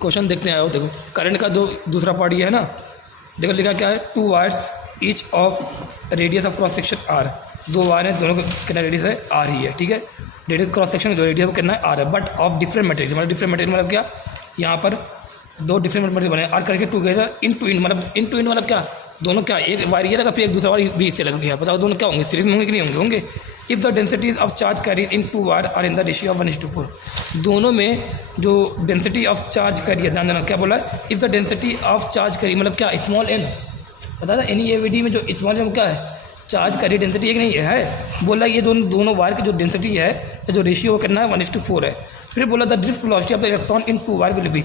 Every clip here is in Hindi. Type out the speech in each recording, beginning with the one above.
क्वेश्चन देखते हैं। आओ देखो, करंट का जो दूसरा पार्ट ये है ना, देखो लिखा क्या है, 2 wires each of radius of cross section R. 2 wire हैं, दोनों का कितना रेडियस है, आर ही है, ठीक है। रेडियस क्रॉस सेक्शन जो रेडियस वो कितना है, आर है, बट ऑफ डिफरेंट मटेरियल। मतलब डिफरेंट मटेरियल मतलब क्या, यहाँ पर 2 डिफरेंट मटेरियल बने आर करके टूगेदर इन टू इन, मतलब इन टू इन मतलब क्या, दोनों क्या, एक वायर ये लगा फिर एक दूसरा वायर भी इससे लग गया। बताओ दोनों क्या होंगे, सीरीज में होंगे कि नहीं होंगे? होंगे। If the densities of charge carried in 2 wire are in the ratio of 1:4। दोनों में जो डेंसिटी ऑफ चार्ज कैरी है, ध्यान देना क्या बोला है, if the density of charge carry मतलब क्या, स्मॉल एन, पता था एन ए वी डी में जो स्मॉल एन क्या है, चार्ज कैरी डेंसिटी एक नहीं है। बोला ये दोनों वायर की जो डेंसिटी है, जो रेशियो वो कितना है, 1:4 है। फिर बोला the drift velocity of the electron in 2 wire will be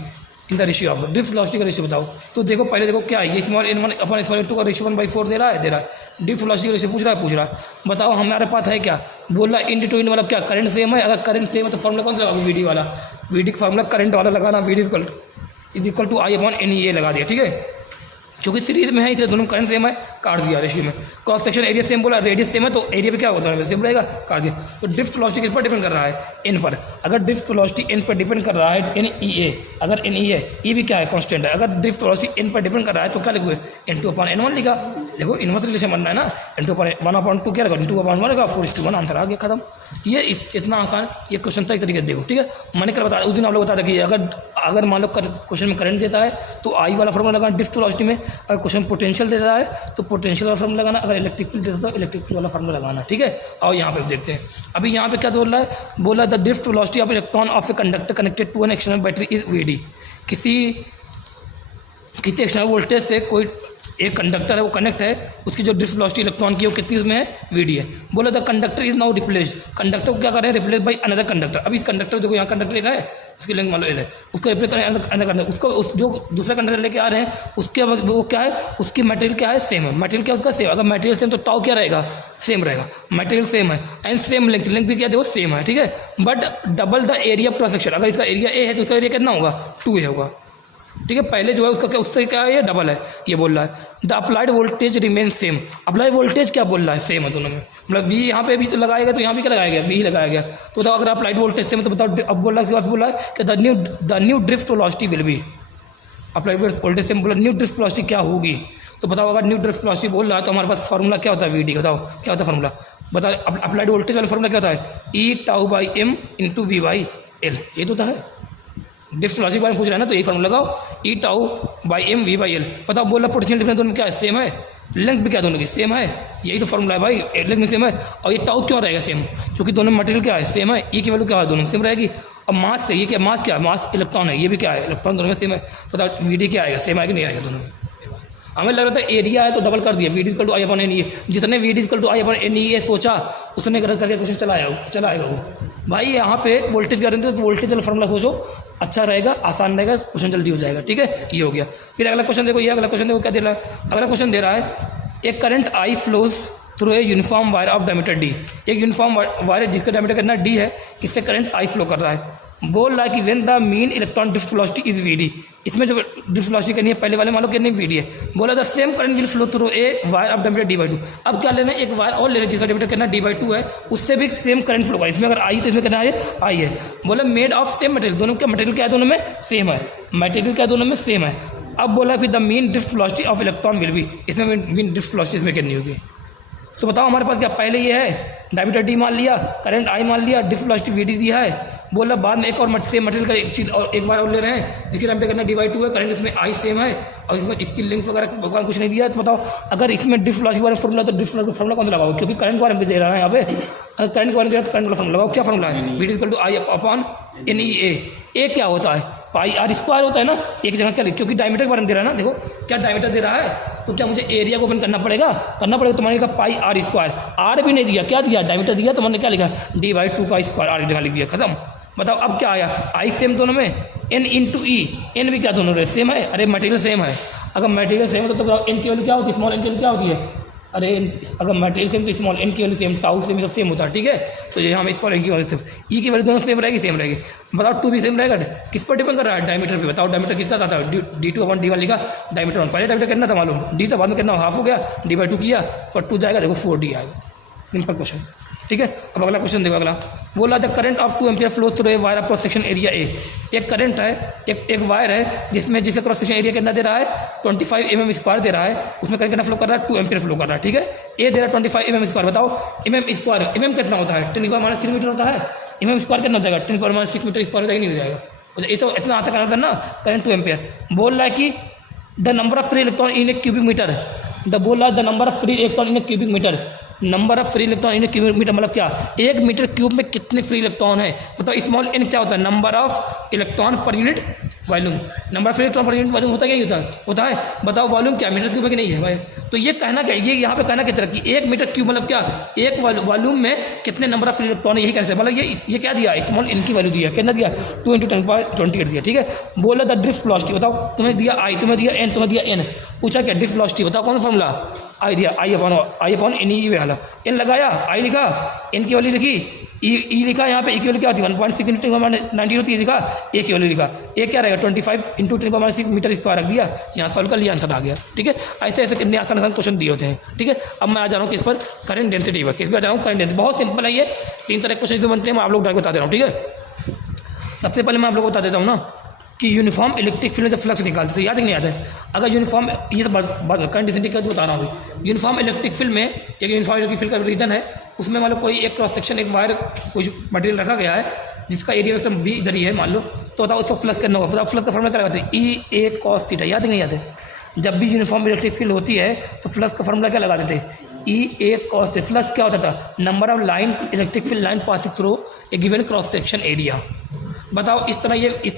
in the ratio of drift velocity का रेशियो बताओ। तो देखो पहले देखो क्या है, ये स्मॉल एन 1 अपन स्मॉल एन 2 का रेशियो 1/4 दे रहा है। ड्रिफ्ट वेलोसिटी का रेशियो पूछ रहा है। बताओ हमारे पास है क्या, बोला इन टू इन मतलब क्या, करंट सेम है। अगर करंट सेम है तो फॉर्मूला कौन सा लगाओगे, वीडी वाला। वीडी का फॉर्मूला करंट वाला लगाना, VD is equal to I/NE लगा दिया, ठीक है। क्योंकि सीरीज में है इसलिए दोनों करंट सेम है, काट दिया रेशियो में। क्रॉस सेक्शन एरिया सेम बोला, रेडियस सेम है तो एरिया पे क्या होता है, सेम रहेगा, काट दिया। तो ड्रिफ्ट वेलोसिटी किस पर डिपेंड कर रहा है, एन पर। अगर ड्रिफ्ट वेलोसिटी एन पर डिपेंड कर रहा है, NEA, अगर NE है, ई भी क्या है, कांस्टेंट है। अगर ड्रिफ्ट वेलोसिटी एन पर डिपेंड कर रहा है तो क्या लिखोगे, N2/N1 लिखा। देखो इनवर्स रिलेशन बनना है ना, N2/1/2 क्या लगा, 2/1 लगा, 4:1 आंसर आ गया, खत्म। ये इतना आसान ये क्वेश्चन था एक तरीके से। देखो ठीक है, मैंने कल बताया उस दिन आप लोग बता था कि अगर मान लो क्वेश्चन में करंट देता है तो आई वाला फॉर्मूला लगाना ड्रिफ्ट वेलोसिटी में। अगर क्वेश्चन पोटेंशियल देता है तो पोटेंशियल वाला फॉर्मूला लगाना। अगर इलेक्ट्रिक फील्ड देता है तो इलेक्ट्रिक फील्ड वाला फॉर्मूला लगाना, ठीक है। और यहाँ पे देखते हैं अभी यहाँ पे क्या बोल रहा है, बोला the drift velocity of electron of a conductor connected to an external battery is VD। किसी एक्सटर्नल वोल्टेज से कोई एक कंडक्टर है वो कनेक्ट है, उसकी जो ड्रिफ्ट वेलोसिटी इलेक्ट्रॉन की वो कितनी उसमें है, VD है। बोला the conductor is now replaced. Conductor को क्या कर रहे हैं, रिप्लेस बाई अनदर कंडक्टर। अभी इस कंडक्टर देखो यहाँ कंडक्टर लिखा है, उसकी लेंथ मान लो L है, उसको रिप्लेस करें अनदर कंडक्टर। उसको जो दूसरा कंडक्टर लेके आ रहे हैं उसके वो क्या है, उसकी मटेरियल क्या है, सेम है। मटेरियल क्या है उसका सेम। अगर मटेरियल सेम तो टाउ क्या रहेगा, सेम रहेगा। मटेरियल सेम है एंड सेम लेंथ भी क्या देखो सेम है, ठीक है। But double the area cross section. अगर इसका एरिया A है तो उसका एरिया कितना होगा, 2A होगा, ठीक है। पहले जो है उसका क्या, उससे क्या है, ये डबल है, ये बोल रहा है। The applied voltage remain same. Applied voltage क्या बोल रहा है, सेम है दोनों में। मतलब V यहाँ पे भी तो लगाएगा तो यहाँ भी क्या लगाया गया, V लगाया गया। तो बताओ अगर अप्लाइड वोल्टेज सेम है तो बताओ, अब बोल रहा है कि the new drift velocity will be. Applied voltage same बोला, न्यू ड्रिफ्ट वेलोसिटी क्या होगी। तो बताओ अगर न्यू ड्रिफ्ट वेलोसिटी बोल रहा है तो हमारे पास फॉर्मूला क्या होता है, VD। बताओ क्या होता है फॉर्मूला, बताओ अप्लाइड वोल्टेज वाला फॉर्मूला क्या होता है, E/τ/m × V/L। ये तो होता है। ड्रिफ्ट वेलोसिटी बारे में पूछ रहा है ना, तो यही फॉर्मूला लगाओ, E/τ/m V/L। पता बोला पोटेंशियल डिफरेंस दोनों में क्या है, सेम है। लेंथ भी क्या दोनों की सेम है, यही तो फॉर्मूला है भाई, लेंथ में सेम है। और ये टाउ क्यों रहेगा सेम, क्योंकि दोनों मटेरियल क्या है, सेम है। ई की वैल्यू क्या है, दोनों सेम रहेगी। अब मास ये क्या, मास क्या है, मास इलेक्ट्रॉन है, ये भी क्या है, इलेक्ट्रॉन, दोनों में सेम है। तो VD क्या आएगा, सेम आएगा नहीं आएगा दोनों में। हमें लग रहा था एरिया है तो डबल कर दिया, VD = I/NE। जितने VD = I/NE सोचा उसने गलत करके क्वेश्चन चलाएगा वो। भाई यहाँ पे वोल्टेज गारंटी तो वोल्टेज वाला फॉर्मूला सोचो, अच्छा रहेगा, आसान रहेगा, क्वेश्चन जल्दी हो जाएगा, ठीक है। ये हो गया। फिर अगला क्वेश्चन देखो, ये अगला क्वेश्चन देखो क्या दे रहा है। अगला क्वेश्चन दे रहा है, एक current I flows through a uniform wire of diameter D। एक यूनिफॉर्म वायर जिसका डायमीटर कितना D है, इससे करंट I फ्लो कर रहा है। बोल रहा है कि when the mean electron drift velocity is VD। इसमें जो ड्रिफ्ट वेलोसिटी करनी है पहले वाले मान लो कितनी VD है। बोला the same current will flow through a wire of diameter D/2। अब क्या लेना है, एक वायर और लेना है जिसका डायमीटर कितना D/2 है, उससे भी सेम करंट फ्लो कर। इसमें अगर I तो इसमें कितना है, I है। बोला मेड ऑफ सेम मटेरियल। दोनों का मटेरियल क्या है, दोनों में सेम है। मटेरियल क्या दोनों में सेम है। अब बोला फिर the mean drift velocity of electron will be. इसमें मीन ड्रिफ्ट वेलोसिटी इसमें कितनी होगी। तो बताओ हमारे पास क्या, पहले ये है डायमीटर D मान लिया, करंट I मान लिया, ड्रिफ्ट वेलोसिटी VD दिया है। बोला बाद में एक और सेम मटेरियल का एक चीज़ और एक बार और ले रहे हैं जिसकी डायमीटर कितना D/2 है, करंट इसमें I सेम है और इसमें इसकी लिंक वगैरह भगवान कुछ नहीं दिया है। तो बताओ अगर इसमें ड्रिफ्ट वेलोसिटी के बारे में फॉर्मूला, तो ड्रिफ्ट वेलोसिटी फॉर्मूला कौन सा लगाओ, क्योंकि करंट के बारे में दे रहा है यहाँ पे। अगर करंट के बारे में दे रहा है तो करंट वाला फॉर्मूला लगाओ। क्या फॉर्मूला है, VD = I/NEA। ए क्या होता है, πr² होता है ना, एक जगह क्या, क्योंकि डायमीटर के बारे में दे रहा है ना। देखो क्या डायमीटर दे रहा है तो क्या मुझे एरिया को ओपन करना पड़ेगा तुम्हारे का πr²। आर भी नहीं दिया, क्या दिया, डायमीटर दिया, तो मैंने क्या लिखा, D/2π², आर जगह लिख दिया, खत्म। बताओ अब क्या आया, I सेम दोनों में, N × E। N भी क्या दोनों में सेम है, अरे मटेरियल सेम है। अगर मटेरियल सेम है तो बताओ N की वैल्यू क्या होती है, स्मॉल n की वैल्यू क्या होती है। अरे अगर मटेरियल सेम तो स्मॉल n की वैल्यू सेम, टाउ सेम, सब सेम होता है, ठीक है। तो ये हम स्मॉल n की वैल्यू सेम, E की वैल्यू दोनों सेम रहेगी। बताओ 2 भी सेम रहेगा, किस पर डिपेंड कर रहा है, डायमीटर पे। बताओ डायमीटर किसका था, D2/D1 लिखा, डायमीटर 1। पहले डायमीटर कितना था मालूम, D था, बाद में कितना हाफ हो गया, D/2 किया, पर 2 जाएगा, देखो 4D आएगा। सिंपल क्वेश्चन, ठीक है। ठीक है। अब अगला क्वेश्चन देखो, अगला बोला the current of 2 ampere flow through a wire of cross section area A. एक करंट है, एक वायर है जिसका क्रॉस सेक्शन एरिया कितना दे रहा है 25 mm² दे रहा है, उसमें करंट कितना फ्लो कर रहा है 2 एम्पियर फ्लो कर रहा है, ठीक है। ए दे रहा है 25 mm², बताओ mm कितना होता है 10⁻³ मीटर होता है, mm² कितना हो जाएगा 10⁻6 मीटर स्क्वायर नहीं हो जाएगा, ये तो इतना आता करना था ना करंट 2 एम्पियर। बोल रहा है कि the number of free electron in a cubic metre, the number of free electron in a cubic metre, number of free electron in a cubic metre मतलब क्या, 1 मीटर क्यूब में कितने फ्री इलेक्ट्रॉन है, बताओ। स्मॉल एन क्या होता है, number of electron per unit volume, number of electron per unit volume होता क्या होता है, बताओ वॉल्यूम क्या मीटर क्यूब है कि नहीं है भाई। तो ये कहना क्या, ये यहाँ पे कहना क्या कि 1 मीटर क्यूब मतलब क्या, एक वॉल्यूम में कितने नंबर ऑफ फ्री इलेक्ट्रॉन, यही कहना मतलब ये क्या दिया, स्मॉल एन की वैल्यू दिया, कितना दिया 2 × 10⁻28 दिया, ठीक है। बोला द ड्रिफ्ट वेलोसिटी, बताओ तुम्हें दिया आई, तुम्हें दिया एन, तुम्हें दिया एन, पूछा क्या ड्रिफ्ट वेलोसिटी, बताओ कौन सा फॉर्मूला, आई दिया आई अपॉन एन ई वाला, एन लगाया आई लिखा, एन की वैल्यू लिखी, ई लिखा, यहाँ पे ई की वैल्यू क्या होती है 1.6 × 10⁻90 होती है, लिखा ए की वैल्यू लिखा, ए क्या रहेगा 25 × 10⁻6 मीटर स्क्वायर रख दिया, यहाँ सॉल्व कर लिया, आंसर आ गया, ठीक है। ऐसे ऐसे कितने आसान क्वेश्चन दिए होते हैं, ठीक है। अब मैं आ जा रहा हूँ किस पर, करंट डेंसिटी पर, किस पर आ जा रहा हूँ करंट डेंसिटी, बहुत सिंपल है ये, 3 तरह के क्वेश्चन जो बनते हैं मैं आप लोग बता दे रहा हूँ, ठीक है। सबसे पहले मैं आप लोग को बता देता हूँ ना कि यूनिफॉर्म इलेक्ट्रिक फील्ड में जब फ्लक्स निकालते तो याद ही नहीं आता है, अगर यूनिफॉर्म, ये तो करंट डेंसिटी का जो बता रहा हूँ, यूनिफॉर्म इलेक्ट्रिक फील्ड में एक यूनिफॉर्म इलेक्ट्रिक फील्ड का रीजन है, उसमें मान लो कोई एक क्रॉस सेक्शन एक वायर कुछ मटेरियल रखा गया है जिसका एरिया वेक्टर भी इधर ही है मान लो, तो बताओ उसको फ्लक्स करना होगा, बताओ फ्लक्स का फॉर्मूला क्या लगाते हैं E cos थीटा, याद ही नहीं याद है। जब भी यूनिफॉर्म इलेक्ट्रिक फील्ड होती है तो फ्लक्स का फॉर्मूला क्या लगा देते हैं E cos थीटा। फ्लक्स क्या होता था, number of line electric field line passing through a given cross section area. बताओ इस तरह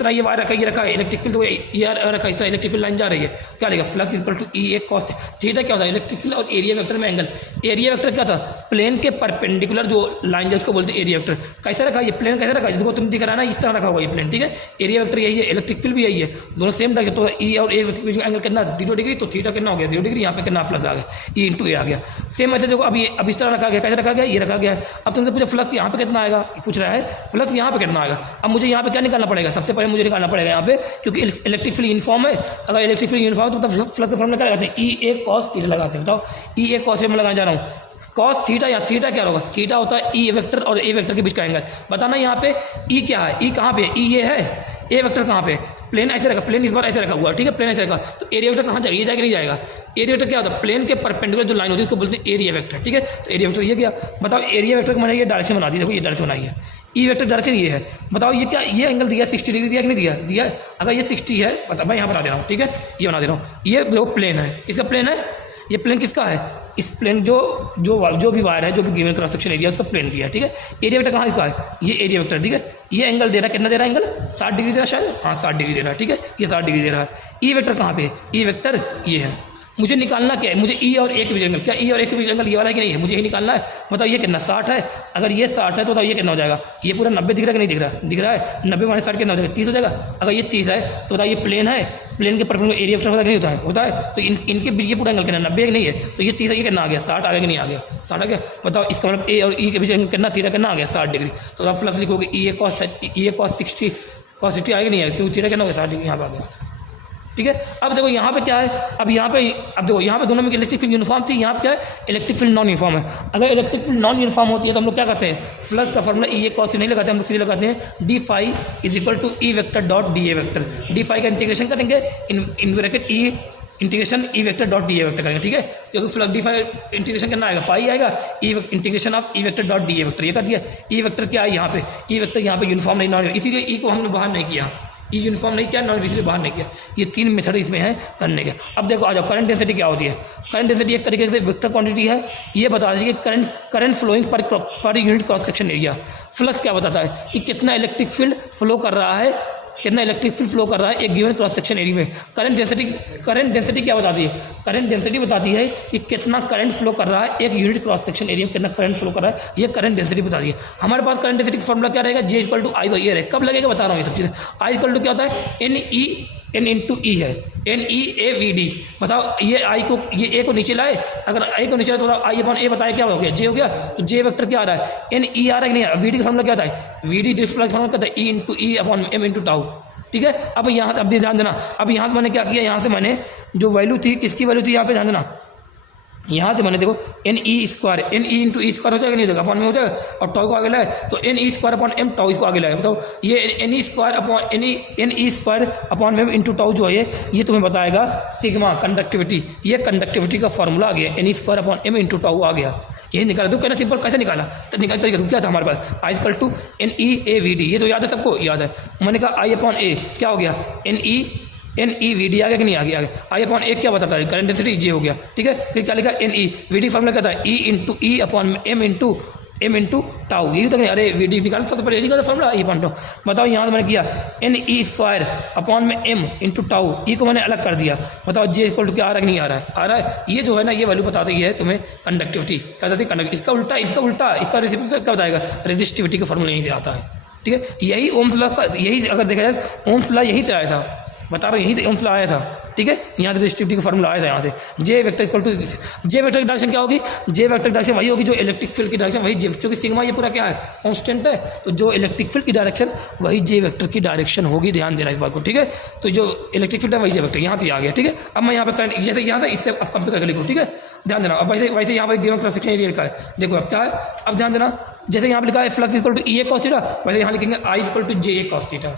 ये वायर रखा, ये रखा है इलेक्ट्रिक फील्ड, तो ये रखा, इस तरह इलेक्ट्रिक फील्ड लाइन जा रही है, क्या लिखा flux equal to E cos theta. क्या होता है इलेक्ट्रिक फील्ड और एरिया वेक्टर में एंगल, एरिया वेक्टर क्या था, प्लेन के परपेंडिकुलर जो लाइन है उसको बोलते हैं एरिया वेक्टर। कैसा रखा, ये प्लेन कैसे रखा है, जिसको तुम दिख रहा है ना इस तरह रखा होगा ये प्लेन, ठीक है। एरिया वेक्टर यही है, इलेक्ट्रिक फील्ड भी यही है, दोनों सेम रखे, तो E और A एंगल कितना 0 डिग्री, तो थीटा कितना हो गया 0 डिग्री, यहाँ पे कितना फ्लक्स आ गया E × A आ गया। सेम ऐसे देखो अब इस तरह रखा गया, कैसे रखा गया, ये रखा गया। अब तुमसे पूछा फ्लक्स यहाँ पे कितना आएगा, पूछ रहा है फ्लक्स यहाँ पे कितना आएगा। अब मुझे यहाँ पे क्या निकालना पड़ेगा, सबसे पहले मुझे निकालना पड़ेगा यहाँ पे, क्योंकि इलेक्ट्रिक फील्ड यूनिफॉर्म है, अगर इलेक्ट्रिक फील्ड यूनिफॉर्म तो मतलब फ्लक्स का फॉर्मूला क्या लगाते हैं E cos थीटा लगाते हैं। बताओ E cos मैं लगाने जा रहा हूँ, cos थीटा, या थीटा क्या होगा, थीटा होता है E वेक्टर और A वेक्टर के बीच का एंगल। बताना यहाँ पे E क्या है, E कहाँ पे, E ये है, A वेक्टर कहाँ पे, प्लेन ऐसे रखा, प्लेन इस बार ऐसे रखा हुआ है, ठीक है, प्लेन ऐसे रखा, तो एरिया वेक्टर कहाँ जाएगा, ये जाएगा नहीं जाएगा। एरिया वेक्टर क्या होता है, प्लेन के परपेंडिकुलर जो लाइन होती है उसको बोलते हैं एरिया वेक्टर, ठीक है। तो एरिया वेक्टर ये क्या, बताओ एरिया वेक्टर को मैंने ये डायरेक्शन बना दी, देखो ये डायरेक्शन बनाई है, E वेक्टर डायरेक्शन ये है। बताओ ये क्या, ये एंगल दिया 60 डिग्री दिया कि नहीं दिया है। अगर ये 60 है, बता मैं यहाँ बना दे रहा हूँ, ठीक है, ये बना दे रहा हूँ, ये देखो प्लेन है, किसका प्लेन है, ये प्लेन किसका है, इस प्लेन जो भी वायर है, जो भी गिवन क्रॉस सेक्शन एरिया उसका प्लेन दिया है, ठीक है। एरिया वेक्टर कहाँ इसका है, ये एरिया वेक्टर, ठीक है। ये एंगल दे रहा है, कितना दे रहा है एंगल 60 डिग्री दे रहा है शायद, हाँ 60 डिग्री दे रहा है, ठीक है, ये 60 डिग्री दे रहा है। E वेक्टर कहाँ पे, E वेक्टर ये है, मुझे निकालना क्या है, मुझे E और A के बीच एंगल, क्या E और A के बीच एंगल ये वाला है कि नहीं है, मुझे ये निकालना है। बताओ ये कितना 60 है, अगर ये 60 है तो बताओ ये कितना हो जाएगा, ये पूरा 90 दिख रहा है कि नहीं दिख रहा है, दिख रहा है 90 - 60 कितना हो जाएगा 30 हो जाएगा। अगर ये 30 है तो बताओ ये प्लेन है, प्लेन के परपेंडिकुलर एरिया वेक्टर होता है कि नहीं होता है, तो इनके बीच ये पूरा एंगल कितना 90 नहीं है, तो ये 30 है, ये कितना आ गया 60 आ गया कि नहीं आ गया, 60 आ गया। बताओ इसका मतलब A और E के बीच एंगल कितना, थीटा कितना आ गया 60 डिग्री। तो आप फ्लक्स लिखोगे E cos 60 आएगा नहीं आएगा, क्योंकि थीटा कितना हो गया 60 डिग्री यहाँ पर आ गया, ठीक है। अब देखो यहाँ पे क्या है, अब देखो यहाँ पे दोनों में इलेक्ट्रिक फील्ड यूनिफॉर्म थी, यहाँ पे क्या है इलेक्ट्रिक फील्ड नॉन यूनिफॉर्म है। अगर इलेक्ट्रिक फील्ड नॉन यूनिफॉर्म होती है तो हम लोग क्या करते हैं, फ्लक्स का फॉर्मूला E cos नहीं लगाते, हम लोग सीधे लगाते हैं d phi = E vector dot dA vector. d phi का इंटीग्रेशन करेंगे in bracket E integration E vector dot dA vector करेंगे, ठीक है, क्योंकि फ्लक्स d phi इंटीग्रेशन करना आएगा, फाई आएगा, integration of E vector dot dA vector, ये कर दिया। E वेक्टर क्या है यहाँ पे, E वेक्टर यहाँ पे यूनिफॉर्म नहीं, नॉन, इसीलिए E को हमने बाहर नहीं किया, E यूनिफॉर्म नहीं किया, नॉन इसलिए बाहर नहीं किया। ये 3 मेथड इसमें है करने के। अब देखो आ जाओ, करंट डेंसिटी क्या होती है। करंट डेंसिटी एक तरीके से वेक्टर क्वांटिटी है, ये बता दीजिए कि current flowing per unit cross section area. Flux क्या बताता है कि कितना इलेक्ट्रिक फील्ड फ्लो कर रहा है, कितना इलेक्ट्रिक फील्ड फ्लो कर रहा है एक गिवन क्रॉस सेक्शन एरिया में। करंट डेंसिटी क्या बताती है, करंट डेंसिटी बताती है कि कितना करंट फ्लो कर रहा है एक यूनिट क्रॉस सेक्शन एरिया में, कितना करंट फ्लो कर रहा है, ये करंट डेंसिटी बताती है। हमारे पास करंट डेंसिटी का फॉर्मूला क्या रहेगा, J = I/R है। कब लगेगा बता रहा हूँ ये सब चीज़ें। I = क्या होता है, N × E है, NEAVD। बताओ ये I को, ये A को नीचे लाए, अगर I को नीचे लाए तो I/A बताया क्या हो गया, J हो गया, तो J वेक्टर क्या आ रहा है, NE आ रहा है कि नहीं, VD का फॉर्मूला क्या था है, VD ड्रिफ्ट फ्लक्स फॉर्मूला क्या था, E × E/m × τ, ठीक है। अब यहाँ अब ध्यान देना, अब यहाँ से मैंने क्या किया, यहाँ से मैंने जो वैल्यू थी, किसकी वैल्यू थी यहाँ पे ध्यान देना, यहाँ से मैंने देखो N E square, N E into E square हो जाएगा, नहीं हो जाएगा, अपॉन में हो जाएगा, और टाउ को आगे लाए तो N E square upon M, tau इसको आगे लाए। बताओ ये N E square upon N E square upon M into tau जो है ये तुम्हें बताएगा सिग्मा कंडक्टिविटी। ये कंडक्टिविटी का फॉर्मूला आ गया, N E square upon M into tau आ गया। यही निकाला तो कहना सिंपल, कैसे निकाला तो निकाल तरीका तो क्या था हमारे पास, I equal to N E A V D, ये तो याद है सबको, याद है। मैंने कहा आई अपॉन ए क्या हो गया, एन ई वी डी आ गया कि नहीं आ गया, आई अपॉन ए क्या बताता है, करंट डेंसिटी जे हो गया, ठीक है। फिर क्या लिखा, N E V D formula क्या था, E into E upon M into tau, यही तो अरे वी डी निकाल सबसे पहले निकाला फॉर्मूला ई अपॉन टाउ। बताओ यहाँ मैंने किया एन ई स्क्वायर अपॉन में एम इंटू टाउ, ई को मैंने अलग कर दिया। बताओ जे इक्वल टू क्या आ रहा है कि नहीं आ रहा है, आ रहा है। ये जो है ना ये वैल्यू बता देगी है तुम्हें कंडक्टिविटी, क्या बताती है कंडक्ट, इसका उल्टा इसका रेसिप्रोकल क्या बताएगा, रेजिस्टिविटी का फॉर्मूला यहीं आता है, ठीक है। यही ओम्स लॉ का, यही अगर देखा जाए ओम्स लॉ यहीं से आया था, बता रहा हूँ यही ओम्स लॉ आया था, ठीक है। यहाँ से रेजिस्टिविटी का फॉर्मूला आया था, यहाँ से J vector equal to, J vector की डायरेक्शन क्या होगी, जे वेक्टर की डायरेक्शन वही होगी जो इलेक्ट्रिक फील्ड की डायरेक्शन, वही जे, क्योंकि सिग्मा ये पूरा क्या है कांस्टेंट है, तो जो इलेक्ट्रिक फील्ड की डायरेक्शन वही जे वेक्टर की डायरेक्शन होगी, ध्यान देना इस बात को, ठीक है। तो जो इलेक्ट्रिक फील्ड है वही जे वेक्टर, यहाँ से आ गया, ठीक है। अब मैं यहाँ पे करंट जैसे यहाँ था इससे अब कंपेयर करके लिखो, ठीक है, ध्यान देना। अब वैसे यहाँ पर गिवन क्रॉस सेक्शन एरिया लिखा है, देखो अब क्या है, अब ध्यान देना, जैसे यहाँ पे लिखा है flux equal to E A cos theta, वैसे यहाँ लिखेंगे I equal to J A cos theta,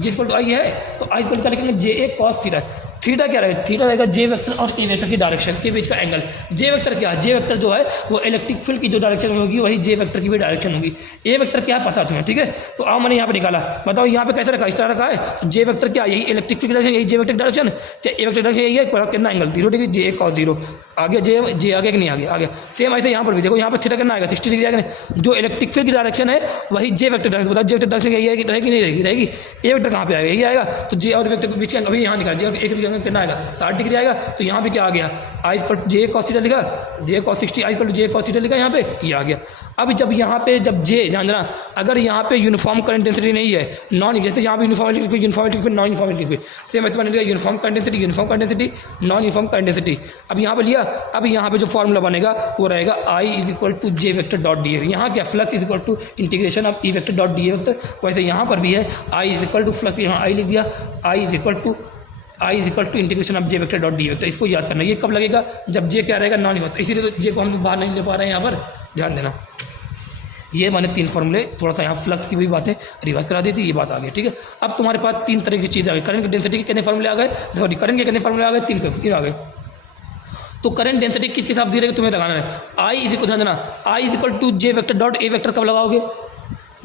J equal to I है तो आई इक्वल क्या लिखेंगे, J A cos theta. Theta क्या रहेगा, थीटा रहेगा जे वेक्टर और ए वेक्टर की डायरेक्शन के बीच का एंगल। जे वेक्टर क्या है, जे वेक्टर जो है वो इलेक्ट्रिक फील्ड की जो डायरेक्शन होगी वही जे वेक्टर की भी डायरेक्शन होगी। ए वेक्टर क्या है पता तुम्हें, ठीक है। तो आओ मैंने यहाँ पे निकाला, बताओ यहाँ पे कैसे रखा, इस तरह रखा है, जे वेक्टर क्या यही इलेक्ट्रिक फील्ड डायरेक्शन, यही जे वेक्टर डायरेक्शन, क्या ए वेक्टर डायरेक्शन यही है, कितना एंगल 0 डिग्री, जे कॉस 0 आगे, जे आगे कि नहीं आगे, आगे। सेम ऐसे यहाँ पर भी देखो, यहाँ पर थीटा कितना आएगा 60 डिग्री आएगा, जो इलेक्ट्रिक फील्ड की डायरेक्शन है वही जे वेक्टर डायरेक्शन। बताओ जे वेक्टर डायरेक्शन यही रहेगी, रहेगी नहीं रहेगी, रहेगी। ए वेक्टर कहाँ पे आएगा, यही आएगा, तो जे और वेक्टर के बीच का अभी यहाँ निकाल, जे एक कितना आएगा 60 डिग्री आएगा, तो यहाँ पे क्या आ गया, I equal J cos theta लिखा, J cos 60, I equal to J cos theta लिखा, यहाँ पे ये आ गया। अब जब यहाँ पे जब जे ध्यान देना, अगर यहाँ पे यूनिफॉर्म करंट डेंसिटी नहीं है, नॉन, जैसे यहाँ पे यूनिफॉर्मिटी फिर नॉन यूनिफॉर्मिटी फिर सेम ऐसे मैंने लिया uniform current density, uniform current density, non uniform current density. अब यहाँ पे लिया, अब यहाँ पे जो फॉर्मूला बनेगा वो रहेगा I is equal to J vector dot D A. यहाँ क्या flux is equal to integration of E vector dot D A vector, वैसे यहाँ पर भी है I is equal to flux, यहाँ आई लिख दिया, I is equal to integration of J vector dot D vector. इसको याद करना, ये कब लगेगा, जब जे क्या रहेगा नॉन यूनिफॉर्म, इसीलिए तो जे को हम बाहर नहीं ले पा रहे हैं यहाँ पर, ध्यान देना। ये मैंने 3 फॉर्मूले, थोड़ा सा यहाँ फ्लक्स की भी बातें रिवर्स करा दी थी, ये बात आ गई, ठीक है। अब तुम्हारे पास 3 तरह की चीज़ आ गई, करंट की डेंसिटी के कितने फॉर्मूले आ गए, सॉरी करंट के कितने फॉर्मूले आ गए, 3 आ गए। तो करंट डेंसिटी किसके साथ दी रहेगी तुम्हें लगाना है, आई इज इक्वल, ध्यान देना, I is equal to J vector dot A vector कब लगाओगे,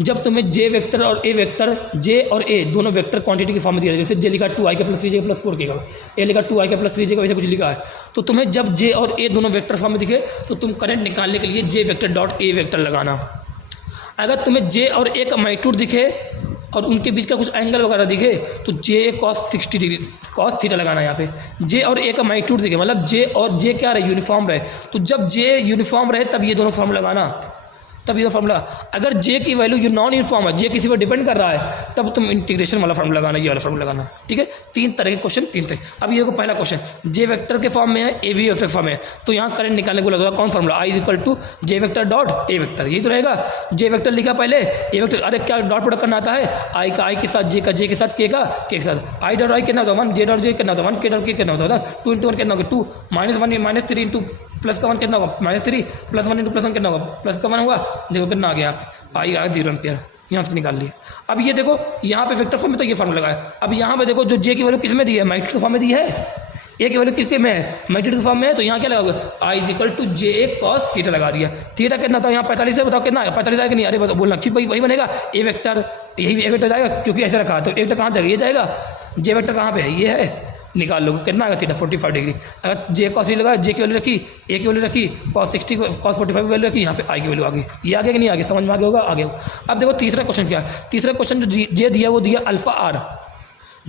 जब तुम्हें जे वेक्टर और ए वेक्टर, जे और ए दोनों वेक्टर क्वांटिटी की फॉर्म में दिया जैसे जे लिखा 2i के प्लस 3j के प्लस 4k का, ए लिखा 2i के प्लस 3j का, वैसे कुछ लिखा है। तो तुम्हें जब जे और ए दोनों वेक्टर फॉर्म में दिखे तो तुम करंट निकालने के लिए जे वेक्टर डॉट ए वेक्टर लगाना। अगर तुम्हें जे और ए का मैग्नीट्यूड दिखे और उनके बीच का कुछ एंगल वगैरह दिखे तो जे कॉस 60 डिग्री कॉस थीटा लगाना यहाँ पे। जे और ए का मैग्नीट्यूड दिखे, मतलब जे और जे क्या रहे, यूनिफॉर्म रहे, तो जब जे यूनिफॉर्म रहे तब ये दोनों फॉर्म लगाना, तब ये फॉर्मूला। अगर जे की वैल्यू नॉन यूनिफॉर्म है, जे किसी पर डिपेंड कर रहा है, तब तुम इंटीग्रेशन वाला फॉर्मूला लगाना, ये वाला फॉर्मूला लगाना, ठीक है। 3 तरह के क्वेश्चन, 3 तरह। अब ये देखो पहला क्वेश्चन जे वेक्टर के फॉर्म में है, ए बी वेक्टर के फॉर्म में है, तो यहाँ करंट निकालने को लगेगा कौन formula, I equal to J vector dot A vector, यही तो रहेगा। जे वेक्टर लिखा पहले, ए वेक्टर, अरे क्या डॉट प्रोडक्ट करना आता है, आई का आई के साथ, जे का जे के साथ, के का के साथ, आई डॉट आई कितना होता है 1, जे डॉट जे कितना होता है 1, के डॉट के कितना होता है 2 × 1 कितना होगा 2, -1 -3 इंटू प्लस का 1 कितना होगा -3, प्लस 1 इंटू प्लस 1 कितना होगा प्लस का 1 होगा, देखो कितना आ गया, आई आ 0 एम्पियर, यहाँ से निकाल लिया। अब ये देखो यहाँ पे वेक्टर फॉर्म में तो ये फॉर्मूला लगाया। अब यहाँ पे देखो जो जे की वैल्यू किस में दी है, मैग्नीट्यूड के फॉर्म में दी है, ए की वैल्यू किसके में है, मैग्नीट्यूड के फॉर्म में है, तो यहाँ क्या लगाओगे, I is equal to J A cos theta लगा दिया। थीटा कितना था यहाँ 45 है, बताओ कितना आएगा, 45 आएगा नहीं, अरे बताओ बोलना क्यों, वही बनेगा ए वेक्टर, यही ए वेक्टर जाएगा क्योंकि ऐसे रखा है, तो ए वेक्टर कहाँ जाएगा, ये जाएगा, जे वेक्टर कहाँ पे है, ये है, निकाल लो कितना आएगा थीटा 45 डिग्री। अगर जे कॉस लगा, जे की वैल्यू रखी, ए की वैल्यू रखी, कॉस 60 कॉस 45 वैल्यू रखी, यहाँ पे आई की वैल्यू आ गई, ये आगे कि नहीं आगे, समझ में आगे होगा, आगे। अब देखो तीसरा क्वेश्चन क्या है, तीसरा क्वेश्चन जो जे दिया वो दिया अल्फा आर,